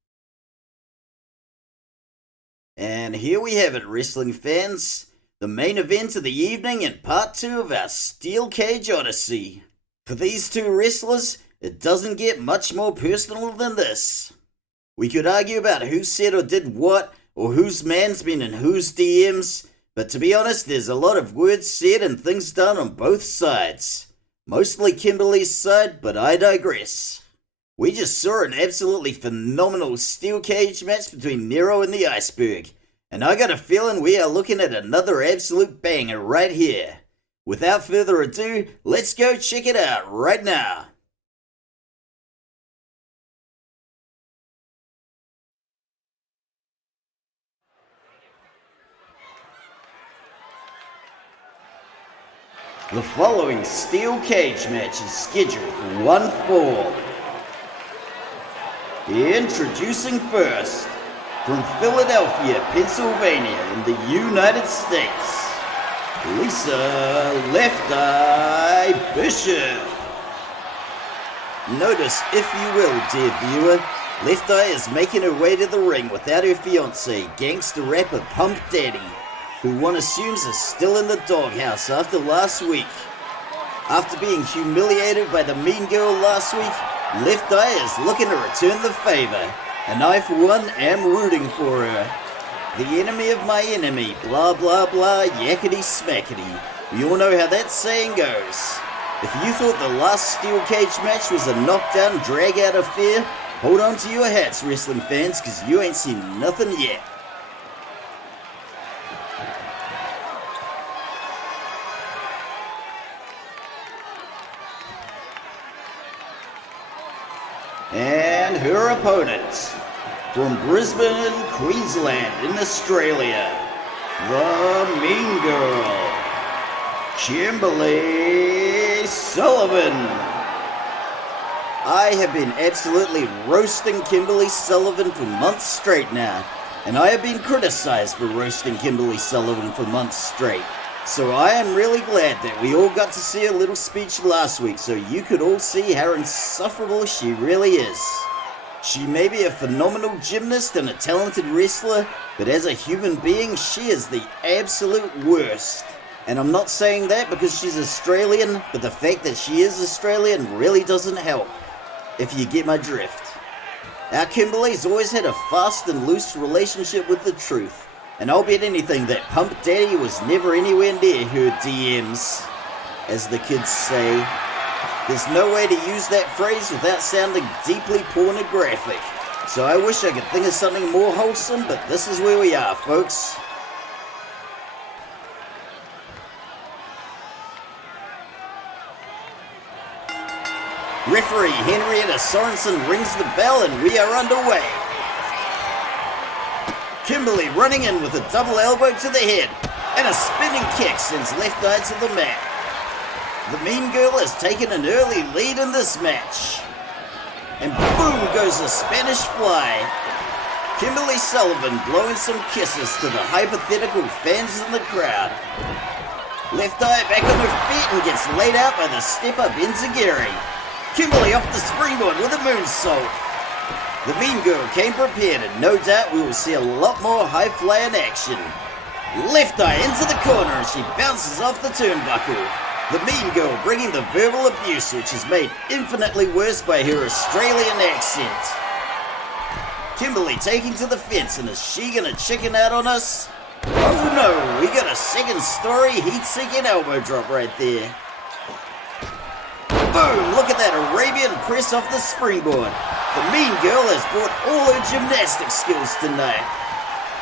And here we have it, wrestling fans. The main event of the evening and part 2 of our Steel Cage Odyssey. For these two wrestlers, it doesn't get much more personal than this. We could argue about who said or did what, or whose man's been in whose DMs, but to be honest, there's a lot of words said and things done on both sides. Mostly Kimberly's side, but I digress. We just saw an absolutely phenomenal steel cage match between Nero and the Iceberg, and I got a feeling we are looking at another absolute banger right here. Without further ado, let's go check it out right now. The following steel cage match is scheduled for one fall. Introducing first, from Philadelphia, Pennsylvania in the United States, Lisa Left Eye Bishop. Notice, if you will, dear viewer, Left Eye is making her way to the ring without her fiancé, gangster rapper Pump Daddy, who one assumes is still in the doghouse after last week. After being humiliated by the Mean Girl last week, Left Eye is looking to return the favor, and I for one am rooting for her. The enemy of my enemy, blah blah blah, yakety smackety. We all know how that saying goes. If you thought the last steel cage match was a knockdown drag out affair, hold on to your hats, wrestling fans, cause you ain't seen nothing yet. And her opponent, from Brisbane, Queensland in Australia, the Mean Girl, Kimberly Sullivan. I have been absolutely roasting Kimberly Sullivan for months straight now, and I have been criticized for roasting Kimberly Sullivan for months straight. So I am really glad that we all got to see a little speech last week so you could all see how insufferable she really is. She may be a phenomenal gymnast and a talented wrestler, but as a human being, she is the absolute worst. And I'm not saying that because she's Australian, but the fact that she is Australian really doesn't help, if you get my drift. Our Kimberly's always had a fast and loose relationship with the truth. And I'll bet anything that Pump Daddy was never anywhere near her DMs, as the kids say. There's no way to use that phrase without sounding deeply pornographic, so I wish I could think of something more wholesome, but this is where we are, folks. Referee Henrietta Sorensen rings the bell and we are underway. Kimberly running in with a double elbow to the head, and a spinning kick sends Left Eye to the mat. The Mean Girl has taken an early lead in this match. And boom goes a Spanish fly. Kimberly Sullivan blowing some kisses to the hypothetical fans in the crowd. Left Eye back on her feet and gets laid out by the step-up enziguri. Kimberly off the springboard with a moonsault. The Mean Girl came prepared, and no doubt we will see a lot more high-flying action. Left Eye into the corner and she bounces off the turnbuckle. The Mean Girl bringing the verbal abuse, which is made infinitely worse by her Australian accent. Kimberly taking to the fence, and is she gonna chicken out on us? Oh no, we got a second story heat-seeking elbow drop right there. Boom, look at that Arabian press off the springboard. The Mean Girl has brought all her gymnastic skills tonight.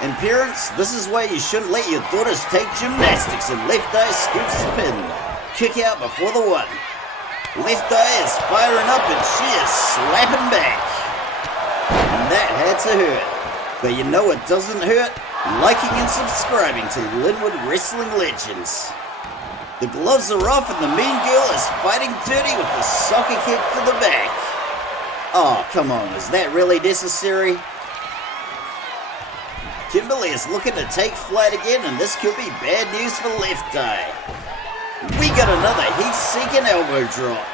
And parents, this is why you shouldn't let your daughters take gymnastics, and Left Eye scoops the pin. Kick out before the one. Left Eye is firing up and she is slapping back. And that had to hurt. But you know what doesn't hurt? Liking and subscribing to Linwood Wrestling Legends. The gloves are off and the Mean Girl is fighting dirty with the soccer kick to the back. Oh, come on, is that really necessary? Kimberly is looking to take flight again, and this could be bad news for Left Eye. We got another heat-seeking elbow drop.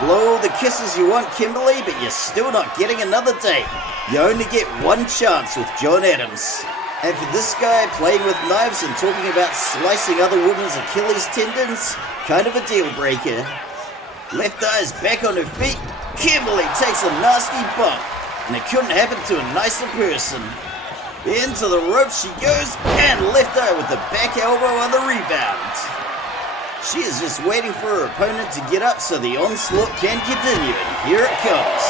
Blow all the kisses you want, Kimberly, but you're still not getting another date. You only get one chance with John Adams. And for this guy playing with knives and talking about slicing other women's Achilles tendons, kind of a deal breaker. Left Eye is back on her feet. Kimberly takes a nasty bump, and it couldn't happen to a nicer person. Into the rope she goes, and Left Eye with the back elbow on the rebound. She is just waiting for her opponent to get up so the onslaught can continue, and here it comes.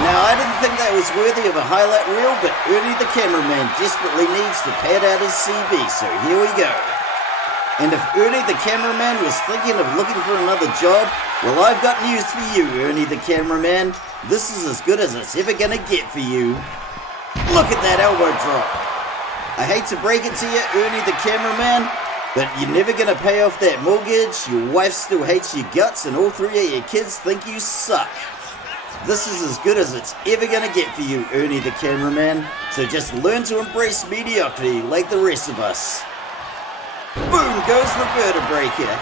Now, I didn't think that was worthy of a highlight reel, but Ernie the cameraman desperately needs to pad out his CV, so here we go. And if Ernie the cameraman was thinking of looking for another job, well, I've got news for you, Ernie the cameraman. This is as good as it's ever gonna get for you. Look at that elbow drop. I hate to break it to you, Ernie the cameraman, but you're never gonna pay off that mortgage, your wife still hates your guts, and all three of your kids think you suck. This is as good as it's ever gonna get for you, Ernie the cameraman, so just learn to embrace mediocrity like the rest of us. Boom goes the vertebraker.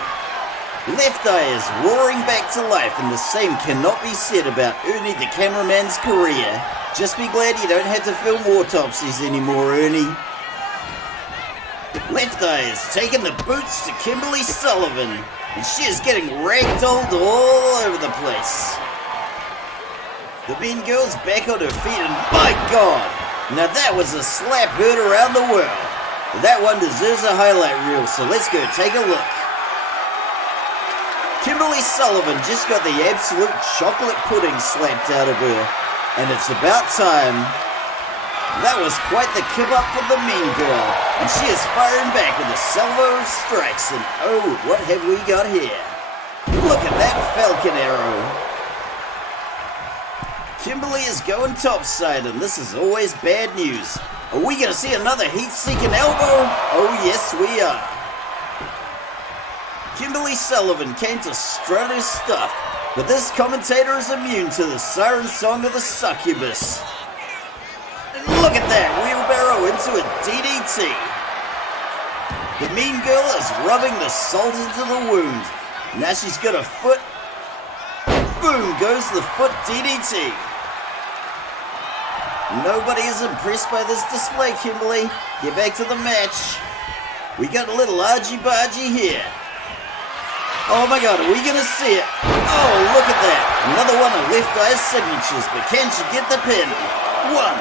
Left Eye is roaring back to life, and the same cannot be said about Ernie the cameraman's career. Just be glad you don't have to film autopsies anymore, Ernie. Left Eye is taking the boots to Kimberly Sullivan, and she is getting ragdolled all over the place. The Mean Girl's back on her feet, and my God! Now that was a slap heard around the world. That one deserves a highlight reel, so let's go take a look. Kimberly Sullivan just got the absolute chocolate pudding slapped out of her, and it's about time. That was quite the kip up for the Mean Girl, and she is firing back with a salvo of strikes, and oh, what have we got here? Look at that falcon arrow. Kimberly is going topside, and this is always bad news. Are we going to see another heat-seeking elbow? Oh yes, we are. Kimberly Sullivan came to strut her stuff, but this commentator is immune to the siren song of the succubus. And look at that, wheelbarrow into a DDT. The Mean Girl is rubbing the salt into the wound. Now she's got a foot. Boom goes the foot DDT. Nobody is impressed by this display, Kimberly. Get back to the match. We got a little argy-bargy here. Oh my God, are we gonna see it? Oh, look at that. Another one of Left Eye's signatures, but can she get the pin? One.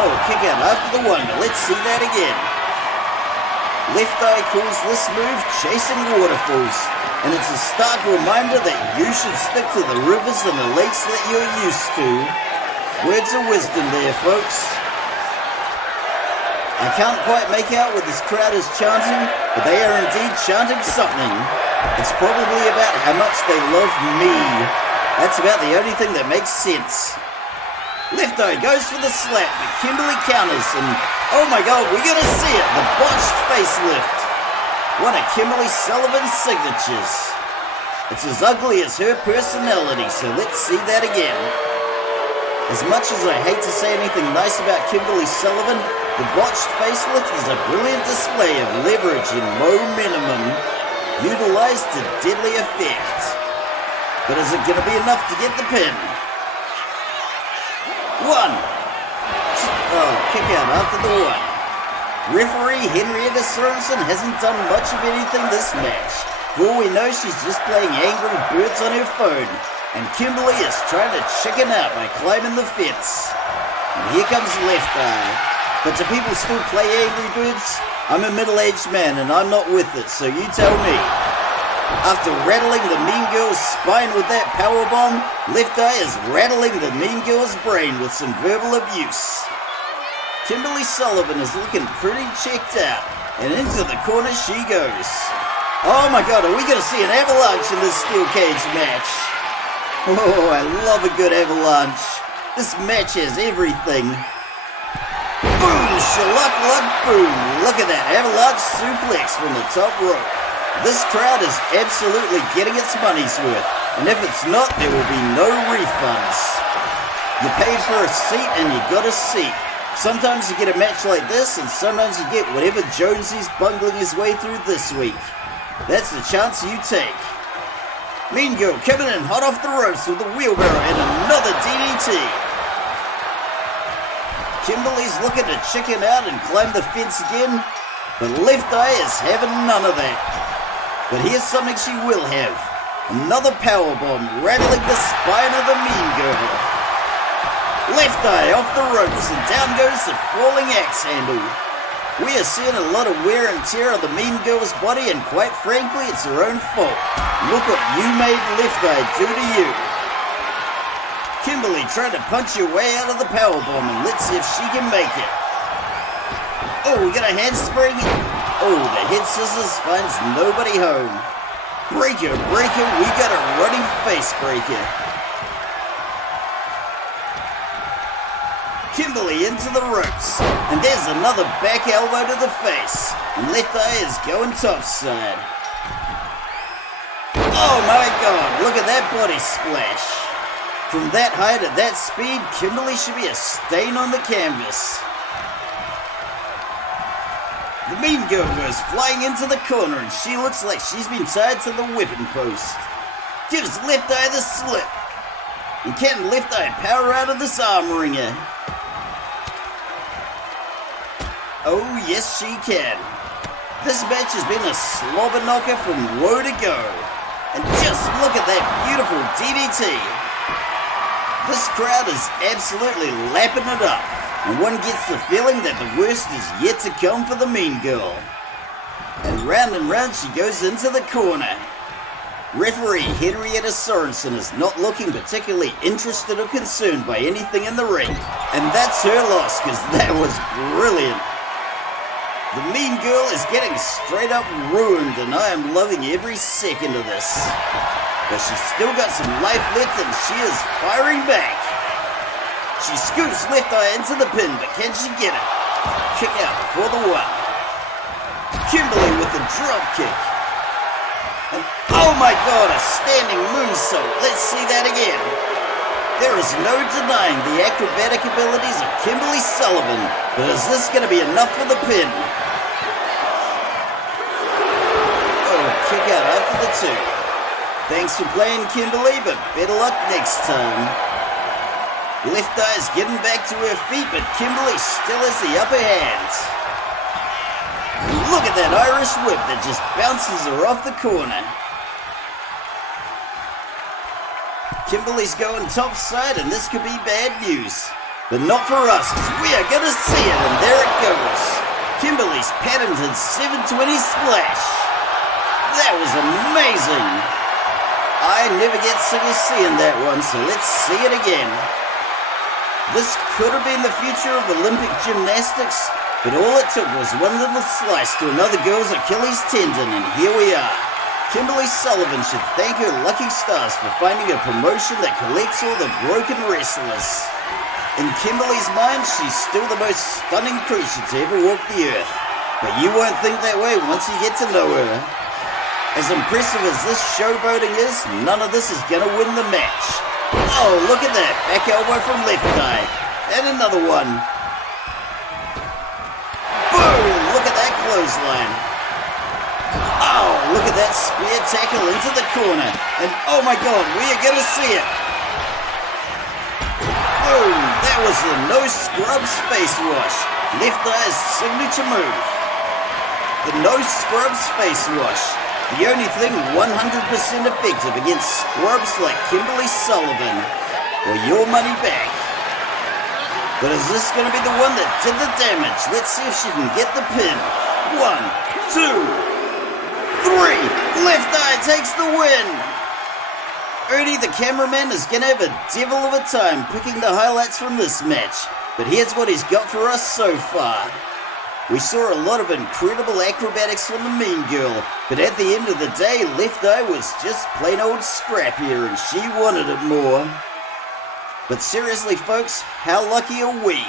Oh, kick out after the one, but let's see that again. Left Eye calls this move chasing waterfalls, and it's a stark reminder that you should stick to the rivers and the lakes that you're used to. Words of wisdom there, folks. I can't quite make out what this crowd is chanting, but they are indeed chanting something. It's probably about how much they love me. That's about the only thing that makes sense. Left Eye goes for the slap, but Kimberly counters, and oh my God, we're gonna see it, the botched facelift. One of Kimberly Sullivan's signatures. It's as ugly as her personality, so let's see that again. As much as I hate to say anything nice about Kimberly Sullivan, the botched facelift is a brilliant display of leverage in momentum, utilized to deadly effect. But is it going to be enough to get the pin? One. Oh, kick out after the one. Referee Henrietta Sorensen hasn't done much of anything this match. For all we know, she's just playing Angry Birds on her phone. And Kimberly is trying to chicken out by climbing the fence. And here comes Left Eye. But do people still play Angry Birds? I'm a middle-aged man and I'm not with it, so you tell me. After rattling the Mean Girl's spine with that powerbomb, Left Eye is rattling the Mean Girl's brain with some verbal abuse. Kimberly Sullivan is looking pretty checked out, and into the corner she goes. Oh my God, are we going to see an avalanche in this steel cage match? Oh, I love a good avalanche. This match has everything. Boom, shaluck-luck, boom. Look at that avalanche suplex from the top rope. This crowd is absolutely getting its money's worth. And if it's not, there will be no refunds. You paid for a seat and you got a seat. Sometimes you get a match like this, and sometimes you get whatever Jonesy's bungling his way through this week. That's the chance you take. Mean Girl coming in hot off the ropes with a wheelbarrow and another DDT. Kimberly's looking to chicken out and climb the fence again, but Left Eye is having none of that. But here's something she will have. Another powerbomb rattling the spine of the Mean Girl. Left Eye off the ropes and down goes the falling axe handle. We are seeing a lot of wear and tear on the Mean Girl's body, and quite frankly, it's her own fault. Look what you made Left Eye do to you. Kimberly trying to punch her way out of the powerbomb, and let's see if she can make it. Oh, we got a handspring. Oh, the head scissors finds nobody home. Breaker, breaker, we got a running face breaker. Kimberly into the ropes, and there's another back elbow to the face, and Left Eye is going topside. Oh my god, look at that body splash. From that height at that speed, Kimberly should be a stain on the canvas. The Mean Girl goes flying into the corner, and she looks like she's been tied to the whipping post. Gives Left Eye the slip. And can Left Eye power out of this arm wringer? Oh yes she can. This match has been a slobber knocker from woe to go. And just look at that beautiful DDT. This crowd is absolutely lapping it up, and one gets the feeling that the worst is yet to come for the Mean Girl. And round she goes into the corner. Referee Henrietta Sorensen is not looking particularly interested or concerned by anything in the ring, and that's her loss, because that was brilliant. The Mean Girl is getting straight up ruined, and I am loving every second of this. But she's still got some life left, and she is firing back. She scoops Left Eye into the pin, but can she get it? Kick out before the one. Kimberly with the drop kick. And oh my god, a standing moonsault. Let's see that again. There is no denying the acrobatic abilities of Kimberly Sullivan, but is this going to be enough for the pin? Oh, kick out after the two. Thanks for playing, Kimberly, but better luck next time. Left Eye's getting back to her feet, but Kimberly still has the upper hand. And look at that Irish whip that just bounces her off the corner. Kimberly's going topside, and this could be bad news. But not for us, because we are going to see it, and there it goes. Kimberly's patented 720 splash. That was amazing. I never get sick of seeing that one, so let's see it again. This could have been the future of Olympic gymnastics, but all it took was one little slice to another girl's Achilles tendon, and here we are. Kimberly Sullivan should thank her lucky stars for finding a promotion that collects all the broken wrestlers. In Kimberly's mind, she's still the most stunning creature to ever walk the earth, but you won't think that way once you get to know her. As impressive as this showboating is, none of this is gonna win the match. Oh, look at that, back elbow from Left Eye. And another one. Boom, look at that clothesline. Oh, look at that spear tackle into the corner. And oh my god, we are gonna see it. Boom, that was the no scrubs face wash. Left Eye's signature move. The no scrubs face wash. The only thing 100% effective against scrubs like Kimberly Sullivan, or your money back. But is this going to be the one that did the damage? Let's see if she can get the pin. 1, 2, 3. Left Eye takes the win. Ernie the cameraman is going to have a devil of a time picking the highlights from this match. But here's what he's got for us so far. We saw a lot of incredible acrobatics from the Mean Girl, but at the end of the day, Left Eye was just plain old scrappier, and she wanted it more. But seriously folks, how lucky are we?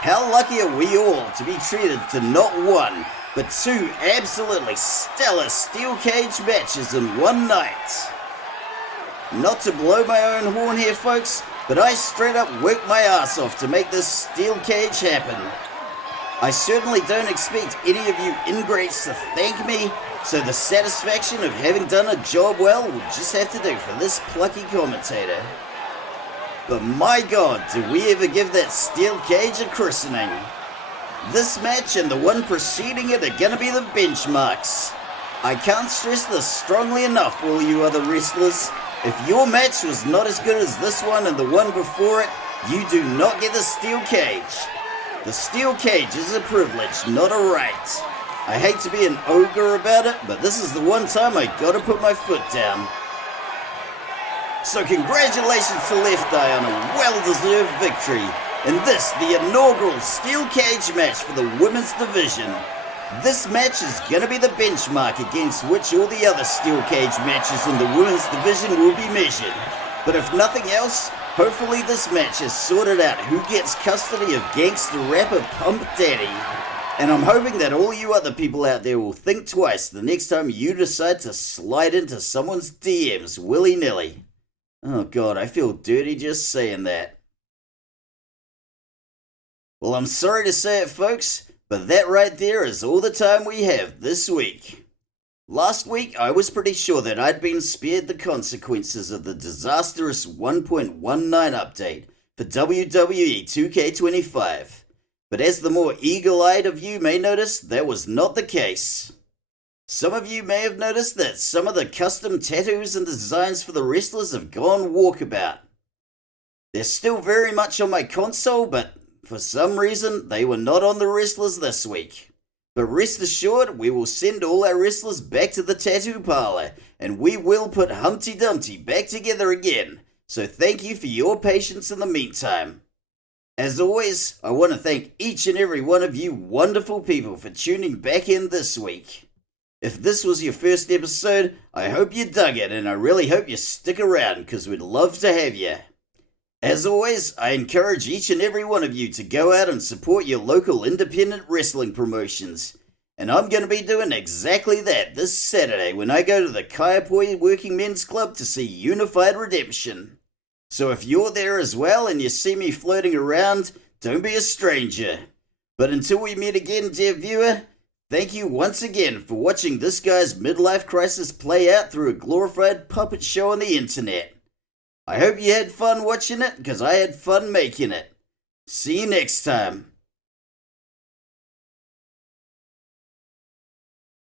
How lucky are we all to be treated to not one, but two absolutely stellar steel cage matches in one night. Not to blow my own horn here folks, but I straight up worked my ass off to make this steel cage happen. I certainly don't expect any of you ingrates to thank me, So the satisfaction of having done a job well will just have to do for this plucky commentator. But my god, did we ever give that steel cage a christening? This match and the one preceding it are gonna be the benchmarks. I can't stress this strongly enough, all you other wrestlers. If your match was not as good as this one and the one before it, you do not get the steel cage. The steel cage is a privilege, not a right. I hate to be an ogre about it, but this is the one time I gotta put my foot down. So congratulations to Left Eye on a well-deserved victory in this, the inaugural steel cage match for the women's division. This match is gonna be the benchmark against which all the other steel cage matches in the women's division will be measured. But if nothing else, hopefully this match has sorted out who gets custody of gangster rapper Pump Daddy. And I'm hoping that all you other people out there will think twice the next time you decide to slide into someone's DMs willy-nilly. Oh god, I feel dirty just saying that. Well, I'm sorry to say it, folks, but that right there is all the time we have this week. Last week, I was pretty sure that I'd been spared the consequences of the disastrous 1.19 update for WWE 2K25. But as the more eagle-eyed of you may notice, that was not the case. Some of you may have noticed that some of the custom tattoos and designs for the wrestlers have gone walkabout. They're still very much on my console, but for some reason, they were not on the wrestlers this week. But rest assured, we will send all our wrestlers back to the tattoo parlor, and we will put Humpty Dumpty back together again. So thank you for your patience in the meantime. As always, I want to thank each and every one of you wonderful people for tuning back in this week. If this was your first episode, I hope you dug it, and I really hope you stick around, because we'd love to have you. As always, I encourage each and every one of you to go out and support your local independent wrestling promotions. And I'm going to be doing exactly that this Saturday when I go to the Kaiapoi Working Men's Club to see Unified Redemption. So if you're there as well and you see me floating around, don't be a stranger. But until we meet again, dear viewer, thank you once again for watching this guy's midlife crisis play out through a glorified puppet show on the internet. I hope you had fun watching it, because I had fun making it. See you next time.